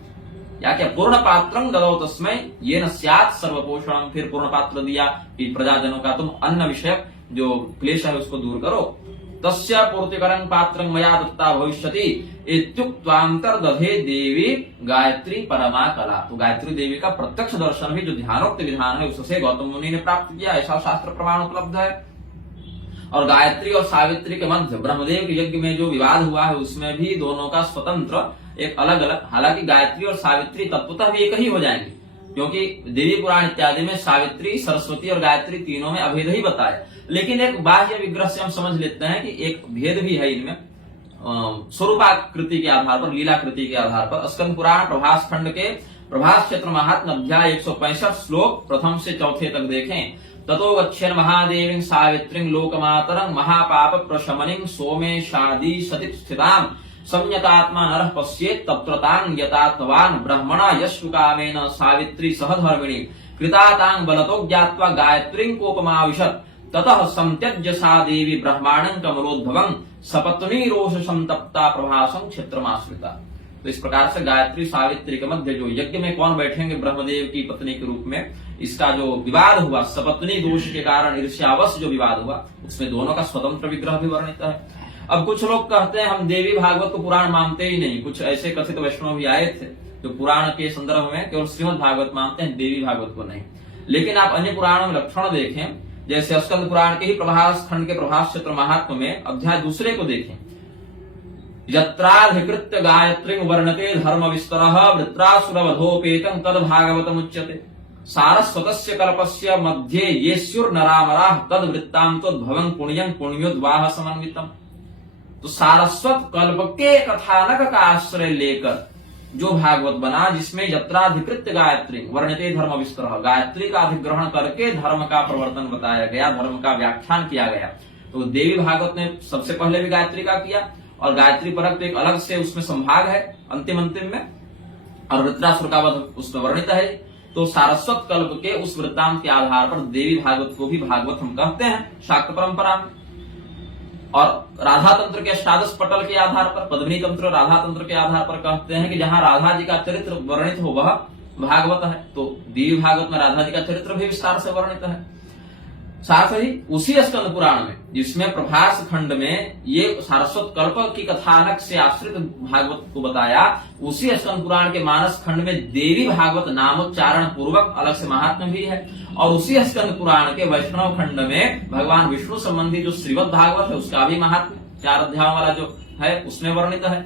या क्या पूर्ण पात्रं ददौ तस्मै येन स्यात् सर्वपोषणं। फिर पूर्ण पात्र दिया कि प्रजाजनों का तुम अन्न विषयक जो क्लेश है उसको दूर करो। तस्य पूर्तिकरं पात्रं मया दत्ता भविष्यति इत्युक्त्वान्तर्दधे देवी गायत्री परमा कला। तो गायत्री देवी का प्रत्यक्ष दर्शन भी जो ध्यानोक्त विधान है उससे गौतम मुनि ने प्राप्त किया, ऐसा शास्त्र प्रमाण उपलब्ध है। और गायत्री और सावित्री के मध्य ब्रह्मदेव के यज्ञ में जो विवाद हुआ है उसमें भी दोनों का स्वतंत्र एक अलग अलग, हालांकि गायत्री और सावित्री तत्वतः भी एक ही हो जाएंगे, क्योंकि देवी पुराण इत्यादि में सावित्री, सरस्वती और गायत्री तीनों में अभेद ही बताया। लेकिन एक बाह्य विग्रह से हम समझ लेते हैं कि एक भेद भी है इनमें, स्वरूपाकृति के आधार पर, लीलाकृति के आधार पर। स्कंद पुराण प्रभास खंड के प्रभास क्षेत्र महात्म अध्याय 165 श्लोक प्रथम से चौथे तक देखें। ततो गच्छेन महादेवीं सावित्रीं लोकमातरं महापाप प्रशमनिं सोमेशादि सती स्थितां संयतात्मा नरः पश्येत् तत्र तां यतात्मवान् ब्रह्मणा यशुकामेन सावित्री सहधर्मिणी कृता तां बलतो ज्ञात्वा गायत्रीं कोपमाविशत् ततः संत्यज्य सा देवी ब्रह्मांडं कमलोद्भवं सपत्नी रोष संतप्ता प्रभासं क्षेत्रमाश्रिता। तो इस प्रकार से गायत्री सावित्री के मध्य जो यज्ञ में कौन बैठेंगे ब्रह्मदेव की पत्नी के रूप में, इसका जो विवाद हुआ सपत्नी दोष के कारण ईर्ष्यावश जो विवाद हुआ उसमें दोनों का स्वतंत्र विग्रह भी वर्णित है। अब कुछ लोग कहते हैं हम देवी भागवत को पुराण मानते ही नहीं। कुछ ऐसे कथित वैष्णव भी आए थे जो पुराण के संदर्भ में केवल श्रीमद् भागवत मानते हैं, देवी भागवत को नहीं। लेकिन आप अन्य पुराणों में लक्षण देखें, जैसे स्कंद पुराण के ही प्रभास खंड के प्रभास क्षेत्र महात्म में अध्याय दूसरे को देखें। यत्राधिकृत्य गायत्रीं वर्णते धर्म विस्तरः वृत्रासुरवधोपेतं तद भागवतमुच्यते सारस्वतस्य कल्पस्य मध्ये ये स्युर्नरामराः तद वृत्तान्तोद्भवं पुण्यं पुण्योद्वाह समन्वितम्। तो सारस्वत कल्प के कथानक का आश्रय लेकर जो भागवत बना, जिसमें यत्राधिकृत्य गायत्री वर्णते धर्म विस्तरः, गायत्री का अधिग्रहण करके धर्म का प्रवर्तन बताया गया, धर्म का व्याख्यान किया गया। तो देवी भागवत ने सबसे पहले भी गायत्री का किया और गायत्री परक तो एक अलग से उसमें संभाग है अंतिम में, और वृत्रासुर का वध उसमें वर्णित है। तो सारस्वत कल्प के उस वृत्तांत के आधार पर देवी भागवत को भी भागवत हम कहते हैं शाक्त परंपरा में। और राधा तंत्र के अष्टादश पटल के आधार पर, पद्मिनी तंत्र राधा तंत्र के आधार पर कहते हैं कि जहां राधा जी का चरित्र वर्णित हो वह भागवत है। तो देवी भागवत में राधा जी का चरित्र भी विस्तार से वर्णित है। साथ ही उसी स्कंद पुराण में, जिसमें प्रभास खंड में ये सारस्वत कल्प की कथानक से आश्रित भागवत को बताया, उसी स्कंद पुराण के मानस खंड में देवी भागवत नामोच्चारण पूर्वक अलग से महात्म्य भी है। और उसी स्कंद पुराण के वैष्णव खंड में भगवान विष्णु संबंधी जो श्रीमद् भागवत है उसका भी महात्म्य 4 अध्यायों वाला जो है उसमें वर्णित है।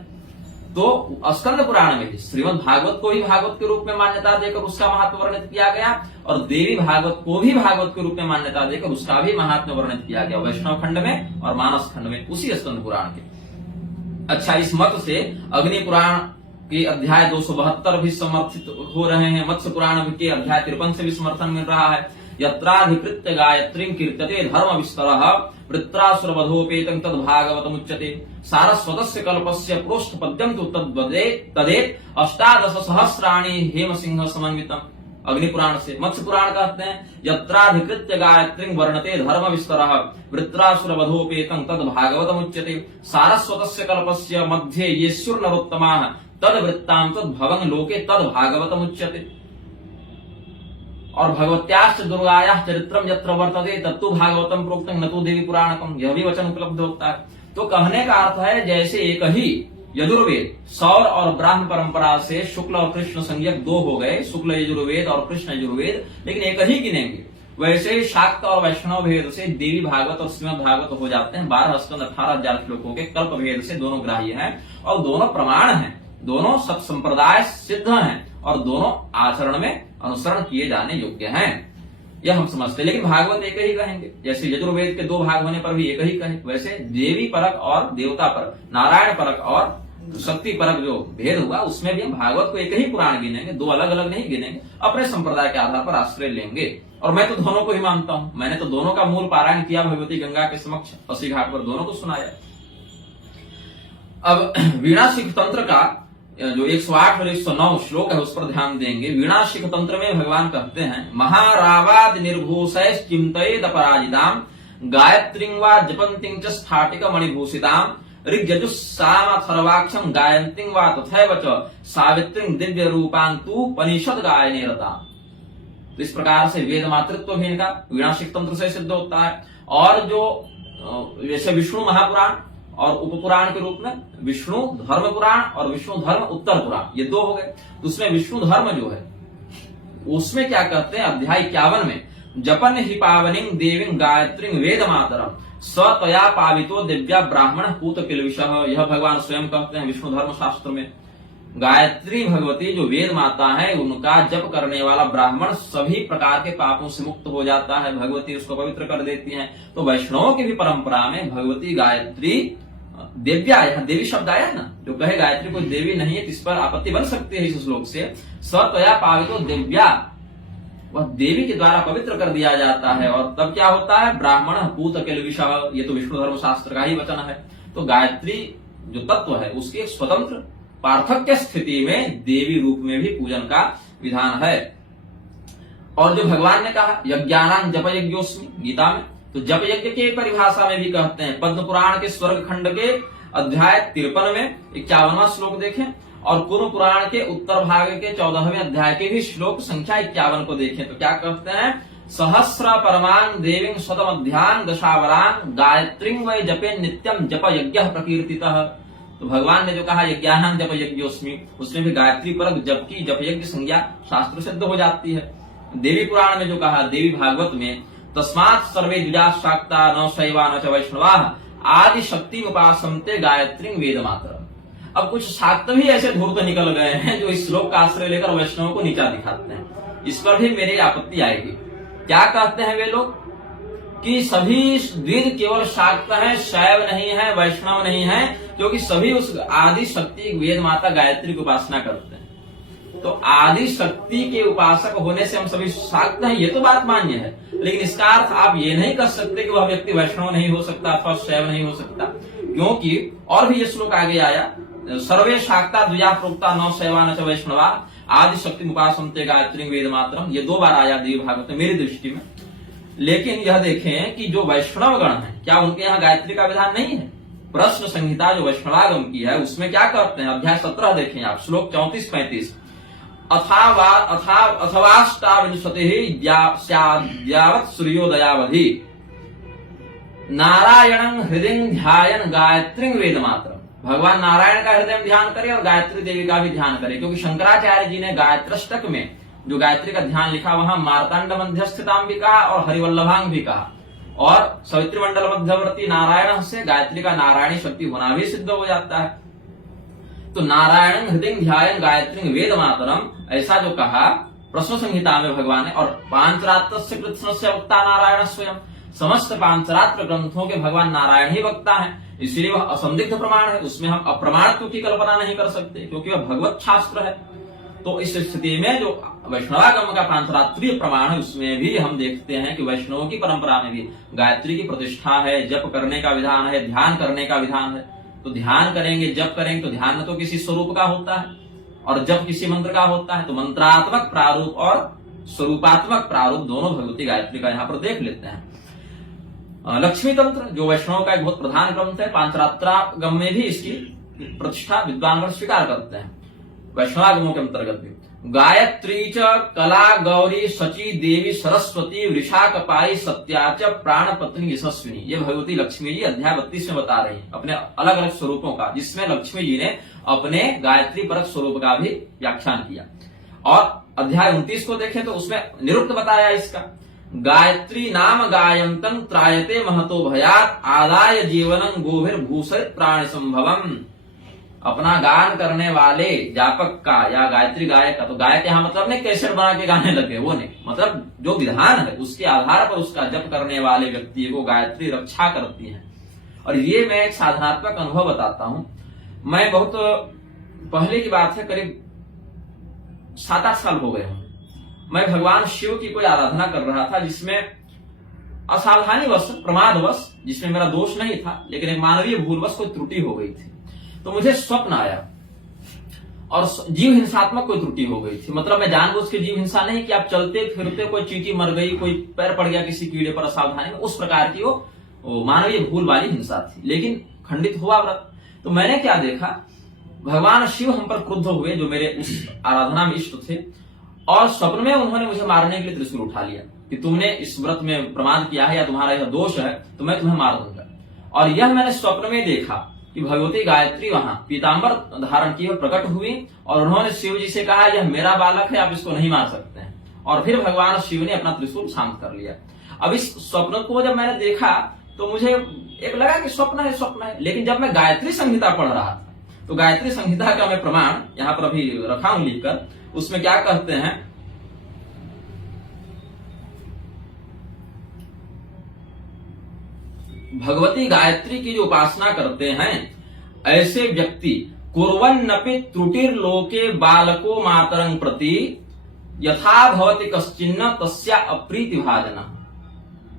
तो स्कंद पुराण में श्रीमद् भागवत को ही भागवत के रूप में मान्यता देकर उसका महत्व वर्णित किया गया, और देवी भागवत को भी भागवत के रूप में मान्यता देकर उसका भी महात्म्य वर्णित किया गया, वैष्णव खंड में और मानस खंड में उसी स्कंद पुराण के। अच्छा, इस मत से अग्नि पुराण के अध्याय 272 भी समर्थित हो रहे हैं, मत्स्य पुराण के अध्याय 53 से भी समर्थन मिल रहा है। यत्राधिकृत्य गायत्रीं कीर्त्यते धर्म विस्तरः वृत्रासुरवधोपेतं तद भागवतमुच्यते सारस्वतस्य कल्पस्य प्रोष्ठ पद्यं तु तदेत 18 सहस्राणि हेम सिंह समन्वितम्। अग्नि पुराण से मत्स्य पुराण कहते हैं यत्राधिकृत्य गायत्रीं वर्णते धर्म विस्तरः वृत्रासुरवधोपेतं तद भागवतमुच्यते सारस्वतस्य कल्पस्य मध्ये येष्युर्नरोत्तमाः तद वृत्तान्तोद्भवं लोके तद भागवतमुच्यते। और भगवत्याश्च दुर्गायाः चरित्रम यत्र वर्तते तत्तु भागवतम प्रोक्तं न तो देवी पुराणकम, यह भी वचन उपलब्ध होता है। तो कहने का अर्थ है जैसे एक ही यजुर्वेद सौर और ब्राह्म परंपरा से शुक्ल और कृष्ण संज्ञक दो हो गए, शुक्ल यजुर्वेद और कृष्ण यजुर्वेद, लेकिन एक ही गिनेंगे। वैसे शाक्त और वैष्णव भेद से देवी भागवत और श्रीमद भागवत हो जाते हैं। 12 स्कंद 18,000 श्लोकों के कल्प भेद से दोनों ग्राह्य हैं और दोनों प्रमाण हैं, दोनों सत संप्रदाय सिद्ध हैं और दोनों आचरण में अनुसरण किए जाने योग्य हैं, यह हम समझते हैं। लेकिन भागवत एक ही कहेंगे, जैसे यजुर्वेद के दो भाग होने पर भी एक ही कहे, वैसे देवी परक और देवता परक, नारायण परक और शक्ति परक जो भेद हुआ उसमें भी हम भागवत को एक ही पुराण गिनेंगे, दो अलग अलग नहीं गिनेंगे, अपने संप्रदाय के आधार पर आश्रय लेंगे। और मैं तो दोनों को ही मानता हूं, मैंने तो दोनों का मूल पारायण किया भगवती गंगा के समक्ष, अस्सी घाट पर दोनों को सुनाया। अब वीणा शिख तंत्र का जो 108 और 109 श्लोक है उस पर ध्यान देंगे। वीणा शिख तंत्र में भगवान कहते हैं, महारावाद निर्भूषै चिंतयेद अपराजिताम गायत्रीं वा जपन्तीं च स्फाटिक मणिभूषिताम ऋग्यजुस्सामथर्वाक्षं गायन्तीं वा तथैव च सावित्रीं दिव्य रूपान्तु पनिषद गायने रताम। तो इस प्रकार से वेद मातृत्व भी इनका वीणा शिख तंत्र से सिद्ध होता है। और जो जैसे विष्णु महापुराण और उपपुराण के रूप में विष्णु धर्म पुराण और विष्णु धर्म उत्तर पुराण, ये दो हो गए। तो उसमें विष्णु धर्म जो है उसमें क्या कहते हैं, अध्याय 51 में जपन ही पावनिं देवीं गायत्रीं वेद मातरम स्वतया पावितो दिव्या ब्राह्मण पूत किलविषः, यह भगवान स्वयं कहते हैं विष्णु धर्म शास्त्र में। गायत्री भगवती जो वेद माता है उनका जप करने वाला ब्राह्मण सभी प्रकार के पापों से मुक्त हो जाता है, भगवती उसको पवित्र कर देती हैं। तो वैष्णवों की भी परंपरा में भगवती गायत्री दिव्या, यहाँ देवी शब्द आया है ना, जो कहे गायत्री कोई देवी नहीं है, इस पर आपत्ति बन सकती है इस श्लोक से। स्वतया पावितो दिव्या, वह देवी के द्वारा पवित्र कर दिया जाता है। और तब क्या होता है, ब्राह्मण पूत किलविषः, ये तो विष्णु धर्म शास्त्र का ही वचन है। तो गायत्री जो तत्व है उसकी एक स्वतंत्र पार्थक्य स्थिति में देवी रूप में भी पूजन का विधान है। और जो भगवान ने कहा यज्ञानां जप यज्ञोस्मि गीता में, तो जप यज्ञ के परिभाषा में भी कहते हैं। पद्म पुराण के स्वर्ग खंड के अध्याय 53 में 51वां श्लोक देखें और कुरु पुराण के उत्तर भाग के 14वें अध्याय के भी श्लोक संख्या 51 को देखें तो क्या कहते हैं, सहस्र परमां देवीं शतमध्यान दशावरां गायत्रीं वै जपे नित्यं जप यज्ञ प्रकीर्तितः। तो भगवान ने जो कहा यज्ञानां जप यज्ञोस्मि, उसमें भी गायत्री परक जप की जप यज्ञ संज्ञा शास्त्र सिद्ध हो जाती है। देवी पुराण में जो कहा देवी भागवत में तस्मात् सर्वे द्विजा शाक्ता न शैवा न च वैष्णवाः आदि शक्ति उपासन्ते गायत्रीं वेद मातरम्। अब कुछ शाक्त भी ऐसे धूर्त निकल गए हैं जो इस श्लोक का आश्रय लेकर वैष्णवों को नीचा दिखाते हैं, इस पर भी मेरी आपत्ति आएगी। क्या कहते हैं वे लोग कि सभी द्विज केवल शाक्त हैं, शैव नहीं है, वैष्णव नहीं है, क्योंकि सभी उस आदि शक्ति वेद माता गायत्री की उपासना करते हैं। तो आदि शक्ति के उपासक होने से हम सभी शाक्त हैं, ये तो बात मान्य है, लेकिन इसका अर्थ आप ये नहीं कर सकते कि वह व्यक्ति वैष्णव नहीं हो सकता अथवा शैव नहीं हो सकता, क्योंकि और भी ये श्लोक आगे आया, सर्वे शाक्ता द्विजा प्रोक्ता न शैवा न च वैष्णवा आदि शक्ति उपासन्ते गायत्री वेद मातरम, ये 2 बार आया देवी भागवत में मेरी दृष्टि में। लेकिन यह देखें कि जो वैष्णव गण है क्या उनके यहाँ गायत्री का विधान नहीं है। प्रश्न संहिता जो वैष्णवागम की है उसमें क्या कहते हैं, अध्याय 17 देखें आप, श्लोक 34-35 अथावाष्टाविंशतिः सूर्योदयावधि नारायणं हृदय ध्यायन गायत्री वेद मातरम। भगवान नारायण का हृदय में ध्यान करें और गायत्री देवी का भी ध्यान करें, क्योंकि शंकराचार्य जी ने गायत्रष्टक में जो गायत्री का ध्यान लिखा वहां मार्तांड मध्यस्थिताम भी कहा और हरिवल्लभांग भी कहा, और सवित्री मंडल मध्यवर्ती नारायण से गायत्री का नारायणी शक्ति होना भी सिद्ध हो जाता है। तो नारायण हृदय ध्यायन गायत्री वेद मातरम ऐसा जो कहा प्रश्न संहिता में भगवान ने, और पांचरात्रस्य कृष्णस्य वक्ता नारायण स्वयं, समस्त पांचरात्र ग्रंथों के भगवान नारायण ही वक्ता है, इसलिए वह असंदिग्ध प्रमाण है, उसमें हम अप्रमाणत्व की कल्पना नहीं कर सकते क्योंकि वह भगवत शास्त्र है। तो इस स्थिति में जो वैष्णवागम का पांचरात्रीय प्रमाण है उसमें भी हम देखते हैं कि वैष्णवों की परंपरा में भी गायत्री की प्रतिष्ठा है, जप करने का विधान है, ध्यान करने का विधान है। तो ध्यान करेंगे, जप करेंगे तो ध्यान तो किसी स्वरूप का होता है और जप किसी मंत्र का होता है। तो मंत्रात्मक प्रारूप और स्वरूपात्मक प्रारूप दोनों भगवती गायत्री का यहाँ पर देख लेते हैं। लक्ष्मी तंत्र जो वैष्णव का एक बहुत प्रधान ग्रंथ है, पांचरात्रागम में भी इसकी प्रतिष्ठा विद्वानगण स्वीकार करते हैं वैष्णवागमों के अंतर्गत भी। गायत्री च कला गौरी शची देवी सरस्वती वृषा कपाली सत्या च प्राण पत्नी यशस्विनी। ये भगवती लक्ष्मी जी अध्याय 32 में बता रही हैं अपने अलग अलग स्वरूपों का, जिसमें लक्ष्मी जी ने अपने गायत्री परक स्वरूप का भी व्याख्यान किया। और अध्याय 29 को देखें तो उसमें निरुक्त बताया इसका, गायत्री नाम गायंतं त्रायते महतो भयात आदाय जीवनं गोभिर भूषित प्राण संभवम। अपना गान करने वाले जापक का या गायत्री गायक का, तो गायक यहां मतलब नहीं कैसेट बना के गाने लगे, वो नहीं, मतलब जो विधान है उसके आधार पर उसका जप करने वाले व्यक्ति को गायत्री रक्षा करती है। और ये मैं एक साधनात्मक अनुभव बताता हूं। मैं बहुत पहले की बात है, करीब 7-8 साल हो गए हूं। मैं भगवान शिव की कोई आराधना कर रहा था, जिसमें असावधानीवश, प्रमादवश, जिसमें मेरा दोष नहीं था लेकिन एक मानवीय भूलवश कोई त्रुटि हो गई थी। तो मुझे स्वप्न आया और जीव हिंसात्मक कोई त्रुटि हो गई थी। मतलब मैं जानबूझ के जीव हिंसा नहीं कि आप चलते फिरते कोई चींटी मर गई, कोई पैर पड़ गया किसी कीड़े पर असावधानी में, उस प्रकार की वो मानवीय भूल वाली हिंसा थी, लेकिन खंडित हुआ व्रत। तो मैंने क्या देखा, भगवान शिव हम पर क्रुद्ध हुए जो मेरे उस आराधना में इष्ट थे, और स्वप्न में उन्होंने मुझे मारने के लिए त्रिशूल उठा लिया कि तुमने इस व्रत में प्रमाद किया है या तुम्हारा यह दोष है तो मैं तुम्हें मार दूंगा। और यह मैंने स्वप्न में देखा कि भगवती गायत्री वहां पीतांबर धारण की प्रकट हुई और उन्होंने शिव जी से कहा, यह मेरा बालक है, आप इसको नहीं मार सकते हैं। और फिर भगवान शिव ने अपना त्रिशूल शांत कर लिया। अब इस स्वप्न को जब मैंने देखा तो मुझे एक लगा कि स्वप्न है स्वप्न है, लेकिन जब मैं गायत्री संहिता पढ़ रहा था तो गायत्री संहिता का मैं प्रमाण यहां पर अभी रखा हूं लिखकर, उसमें क्या कहते हैं, भगवती गायत्री की जो उपासना करते हैं ऐसे व्यक्ति कुर्वन्नपि त्रुटिर लोके बालको मातरं प्रति यथा भवति कश्चिन्न तस्या अप्रीति भाजना।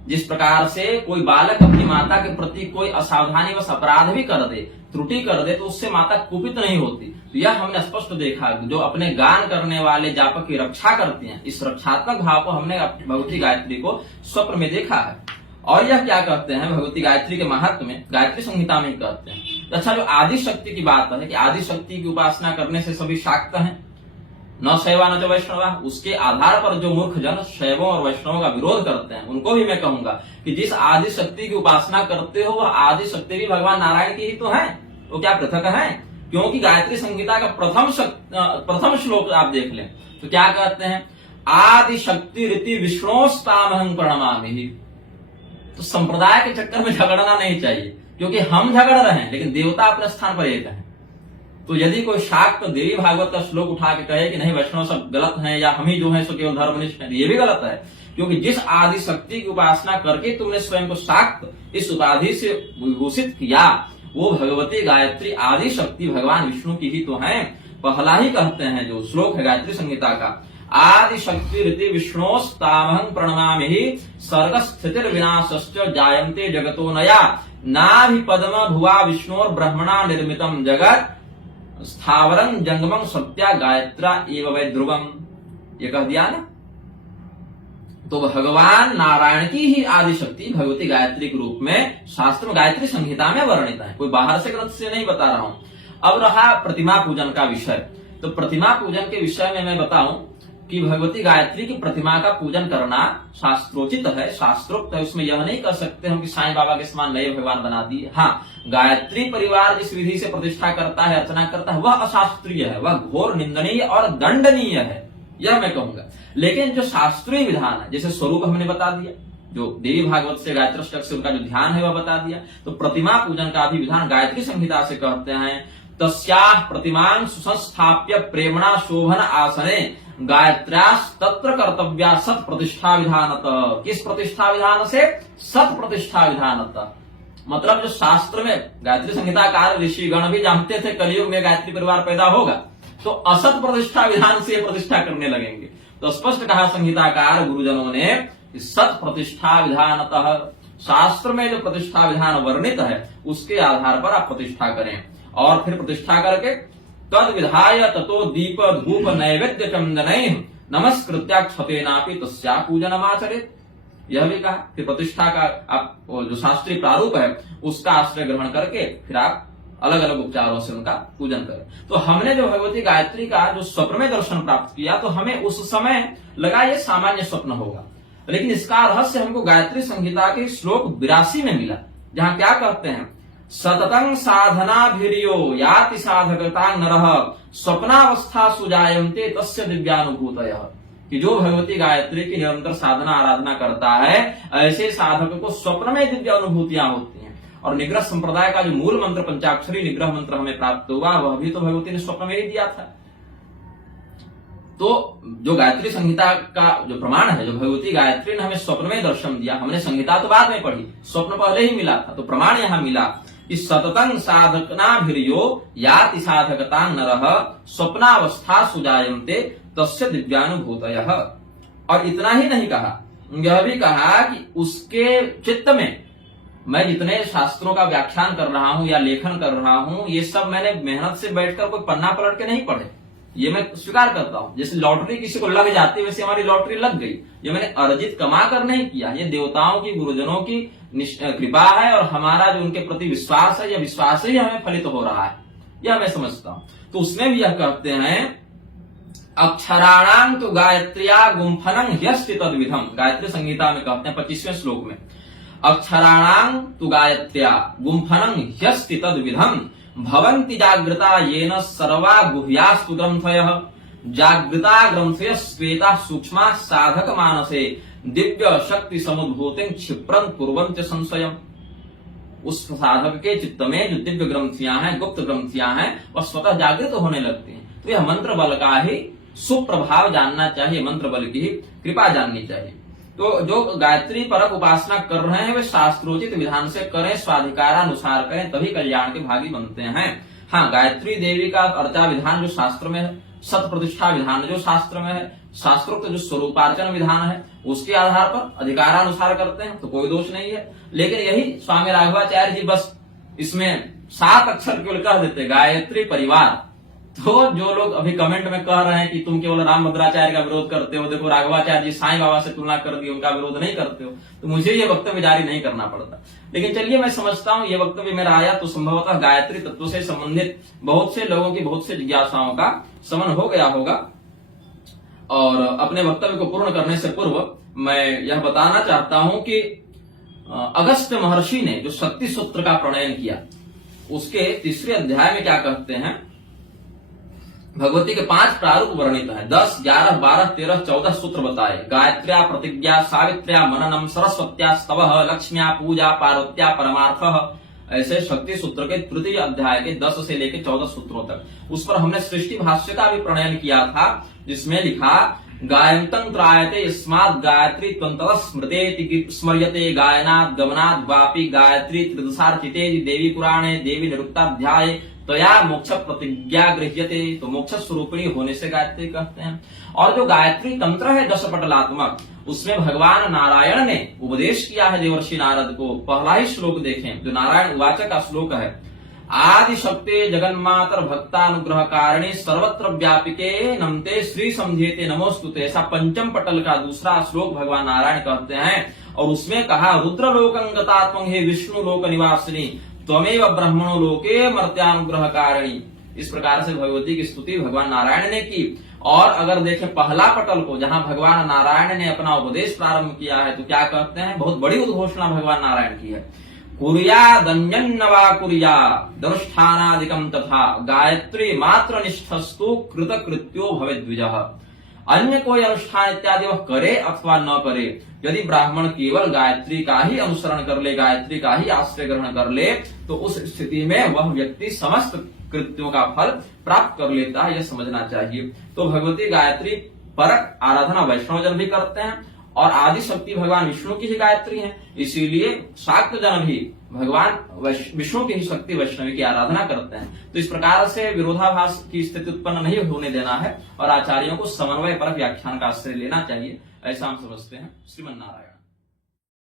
जिस प्रकार से कोई बालक अपनी माता के प्रति कोई असावधानी व अपराध भी कर दे, त्रुटि कर दे, तो उससे माता कुपित नहीं होती। तो यह हमने स्पष्ट देखा, जो अपने गान करने वाले जापक की रक्षा करती हैं, इस रक्षात्मक भाव को हमने भगवती गायत्री को स्वप्न में देखा है। और यह क्या कहते हैं भगवती गायत्री के महत्व में, गायत्री संहिता में ही कहते हैं। अच्छा, जो आदि शक्ति की बात है कि आदि शक्ति की उपासना करने से सभी शाक्त हैं, न शैवा न च वैष्णवा, उसके आधार पर जो मूर्ख जन शैवों और वैष्णवों का विरोध करते हैं उनको भी मैं कहूंगा कि जिस आदि शक्ति की उपासना करते हो वह आदि शक्ति भी भगवान नारायण की ही तो है, वो क्या पृथक है? क्योंकि गायत्री संहिता का प्रथम श्लोक आप देख लें तो क्या कहते हैं, आदि शक्ति रीति विष्णोस्तामहं प्रणमामि। तो संप्रदाय के चक्कर में झगड़ना नहीं चाहिए, क्योंकि हम झगड़ रहे हैं लेकिन देवता अपने स्थान पर एक है। तो यदि कोई शाक्त देवी भागवत का श्लोक उठा के कहे कि नहीं वैष्णव सब गलत हैं या हम ही जो है सो केवल धर्मनिष्ठ हैं, ये भी गलत है। क्योंकि जिस आदि शक्ति की उपासना करके तुमने स्वयं को शाक्त इस उपाधि से विभूषित किया, वो भगवती गायत्री आदि शक्ति भगवान विष्णु की ही तो है। पहला ही कहते हैं जो श्लोक है गायत्री संहिता का, आदि शक्ति रीति विष्णोस्तामहं प्रणमामि सर्ग स्थितिर विनाशश्च जायन्ते जगतो नया नाभि पद्म भुवा विष्णोर ब्रह्मणा निर्मितम जगत स्थावरं जंगमं सत्या गायत्रा एव वै ध्रुवम। ये कह दिया ना, तो भगवान नारायण की ही आदि शक्ति भगवती गायत्री के रूप में शास्त्र में गायत्री संहिता में वर्णित है, कोई बाहर से ग्रंथ से नहीं बता रहा हूं। अब रहा प्रतिमा पूजन का विषय, तो प्रतिमा पूजन के विषय में मैं बताऊं कि भगवती गायत्री की प्रतिमा का पूजन करना शास्त्रोचित है, शास्त्रोक्त है। उसमें यह नहीं कर सकते हम कि साईं बाबा के समान नए भगवान बना दिए। हाँ, गायत्री परिवार जिस विधि से प्रतिष्ठा करता है, अर्चना करता है, वह अशास्त्रीय है, वह घोर निंदनीय और दंडनीय है, यह मैं कहूंगा। लेकिन जो शास्त्रीय विधान है, जैसे स्वरूप हमने बता दिया, जो देवी भागवत से गायत्री अष्टक से उनका जो ध्यान है वह बता दिया, तो प्रतिमा पूजन का भी विधान गायत्री संहिता से कहते हैं, तस्याः प्रतिमां सुसंस्थाप्य प्रेमणा शोभन आसने गायत्र्यास्तत्र कर्तव्या सत प्रतिष्ठा विधानतः। किस प्रतिष्ठा विधान से? सत प्रतिष्ठा विधानतः। मतलब जो शास्त्र में गायत्री संहिताकार ऋषिगण भी जानते थे कलयुग में गायत्री परिवार पैदा होगा, तो असत प्रतिष्ठा विधान से प्रतिष्ठा करने लगेंगे। तो स्पष्ट कहा संहिताकार गुरुजनों ने, सत प्रतिष्ठा विधानतः, शास्त्र में जो प्रतिष्ठा विधान वर्णित है उसके आधार पर आप प्रतिष्ठा करें। और फिर प्रतिष्ठा करके तद विधाय ततो दीप धूप नैवेद्य चंदनैः नमस्कृत्या क्षतेनापि तस्या पूजनमाचरेत्। यह भी कहा। फिर प्रतिष्ठा का आप जो शास्त्रीय प्रारूप है उसका आश्रय ग्रहण करके फिर आप अलग अलग उपचारों से उनका पूजन करें। तो हमने जो भगवती गायत्री का जो स्वप्न में दर्शन प्राप्त किया, तो हमें उस समय लगा ये सामान्य स्वप्न होगा, लेकिन इसका रहस्य हमको गायत्री संहिता के श्लोक 82 में मिला, जहां क्या कहते हैं, सततं साधनाभिर्यो याति साधकता नरः स्वप्नावस्था सुजायन्ते तस्य दिव्यानुभूतयः, कि जो भगवती गायत्री की निरंतर साधना आराधना करता है, ऐसे साधक को स्वप्न में दिव्य अनुभूतियां होती हैं। और निग्रह संप्रदाय का जो मूल मंत्र पंचाक्षरी निग्रह मंत्र हमें प्राप्त हुआ, वह भी तो भगवती ने स्वप्न में ही दिया था। तो जो गायत्री संहिता का जो प्रमाण है, जो भगवती गायत्री ने हमें स्वप्न में दर्शन दिया, हमने संहिता तो बाद में पढ़ी, स्वप्न पहले ही मिला था, तो प्रमाण यहां मिला कि सततं साधकनाभिर्यो याति साधकतां नरः स्वप्नावस्था सुजायन्ते तस्य दिव्यानुभूतयः। और इतना ही नहीं कहा, यह भी कहा कि उसके चित्त में, मैं जितने शास्त्रों का व्याख्यान कर रहा हूं या लेखन कर रहा हूं, ये सब मैंने मेहनत से बैठकर कोई पन्ना पलट के नहीं पढ़े, ये मैं स्वीकार करता हूं। जैसे लॉटरी किसी को लग जाती है, वैसे हमारी लॉटरी लग गई, ये मैंने अर्जित कमा कर नहीं किया, ये देवताओं की, गुरुजनों की कृपा है, और हमारा जो उनके प्रति विश्वास है, यह विश्वास ही हमें फलित हो रहा है, यह मैं समझता हूं। तो उसमें भी यह कहते हैं, अक्षराणां तु गायत्र्या गुम्फनं ह्यस्ति तद्विधम्, गायत्री संहिता में कहते हैं 25वें श्लोक में, अक्षराणां तु गायत्र्या गुम्फनं ह्यस्ति तद्विधम् भवन्ति जागृता येन सर्वा गुह्यास्तु ग्रन्थयः जागृता ग्रन्थयः श्वेता सूक्ष्मा साधक मानसे दिव्य शक्ति समुद्भूतिं क्षिप्रं कुर्वन्ति संशयम्। उस साधक के चित्त में जो दिव्य ग्रंथियां हैं, गुप्त ग्रंथियां हैं, वह स्वतः जागृत होने लगती हैं। तो यह मंत्र बल का ही सुप्रभाव जानना चाहिए, मंत्र बल की ही कृपा जाननी चाहिए। तो जो गायत्री परक उपासना कर रहे हैं, वे शास्त्रोचित विधान से करें, स्वाधिकारानुसार करें, तभी कल्याण के भागी बनते हैं। हाँ, गायत्री देवी का अर्चा विधान जो शास्त्र में है, सत प्रतिष्ठा विधान जो शास्त्र में है, शास्त्रोक्त जो स्वरूपार्चन विधान है, उसके आधार पर अधिकारानुसार करते हैं, तो कोई दोष नहीं है। लेकिन यही स्वामी राघवाचार्य जी बस इसमें 7 अक्षर केवल कह देते, गायत्री परिवार। तो जो लोग अभी कमेंट में कह रहे हैं कि तुम केवल रामभद्राचार्य का विरोध करते हो, देखो राघवाचार्य जी साईं बाबा से तुलना कर दी, उनका विरोध नहीं करते हो, तो मुझे ये वक्तव्य जारी नहीं करना पड़ता। लेकिन चलिए, मैं समझता हूं ये वक्तव्य मेरा आया तो संभवतः गायत्री तत्व से संबंधित बहुत से लोगों की, बहुत से जिज्ञासाओं का शमन हो गया होगा। और अपने वक्तव्य को पूर्ण करने से पूर्व मैं यह बताना चाहता हूं कि अगस्त्य महर्षि ने जो शक्ति सूत्र का प्रणयन किया, उसके 3रे अध्याय में क्या कहते हैं, भगवती के 5 प्रारूप वर्णित है, 10, 11, 12, 13, 14 सूत्र बताए। गायत्र्या प्रतिज्ञा, सावित्र्या मननम, सरस्वत्या स्तवः, लक्ष्म्या पूजा, पार्वत्या परमार्थः। ऐसे शक्ति सूत्र के 3य अध्याय के 10 से लेकर 14 सूत्रों तक, उस पर हमने सृष्टि भाष्य का भी प्रणयन किया था, जिसमें लिखा, गायन्तं त्रायते यस्मात् गायत्री त्वन्ततः स्मृतेति स्मर्यते गायनात् गमनात् वापि गायत्री त्रिदशार्चितेति देवी पुराणे देवी निरुक्ताध्याये त्वया मोक्ष प्रतिज्ञा गृह्यते। तो मोक्ष स्वरूपिणी होने से गायत्री कहते हैं। और जो गायत्री तंत्र है 10 पटलात्मक, उसमें भगवान नारायण ने उपदेश किया है देवर्षि नारद को। पहला ही श्लोक देखें, जो नारायण उवाच का श्लोक है, आदि शक्ते जगन्मातर भक्तानुग्रह कारिणी सर्वत्र व्यापिके नमते श्री समझेते नमोस्तुते। ऐसा 5म पटल का दूसरा श्लोक भगवान नारायण कहते हैं। और उसमें कहा, रुद्र लोकंगता त्वं हे विष्णु लोक निवासिनी त्वमेव ब्रह्मणो लोके मर्त्यानुग्रह कारिणी। इस प्रकार से भगवती की स्तुति भगवान नारायण ने की। और अगर देखें पहला पटल को, जहां भगवान नारायण ने अपना उपदेश प्रारंभ किया है, तो क्या कहते हैं, बहुत बड़ी उद्घोषणा भगवान नारायण की है, कुर्यादन्यन्नवा कुर्या दनुष्ठानादिकं तथा गायत्री मात्र निष्ठस्तु कृतकृत्यो भवेद्विजः। अन्य कोई अनुष्ठान इत्यादि वह करे अथवा न करे, यदि ब्राह्मण केवल गायत्री का ही अनुसरण कर ले, गायत्री का ही आश्रय ग्रहण कर ले, तो उस स्थिति में वह व्यक्ति समस्त कृत्यों का फल प्राप्त कर लेता है, यह समझना चाहिए। तो भगवती गायत्री परक आराधना वैष्णव जन भी करते हैं, और आदि शक्ति भगवान विष्णु की ही गायत्री है, इसीलिए शाक्त जन भी भगवान विष्णु की ही शक्ति वैष्णवी की आराधना करते हैं। तो इस प्रकार से विरोधाभास की स्थिति उत्पन्न नहीं होने देना है, और आचार्यों को समन्वय पर व्याख्यान का आश्रय लेना चाहिए, ऐसा हम समझते हैं। श्रीमन नारायण।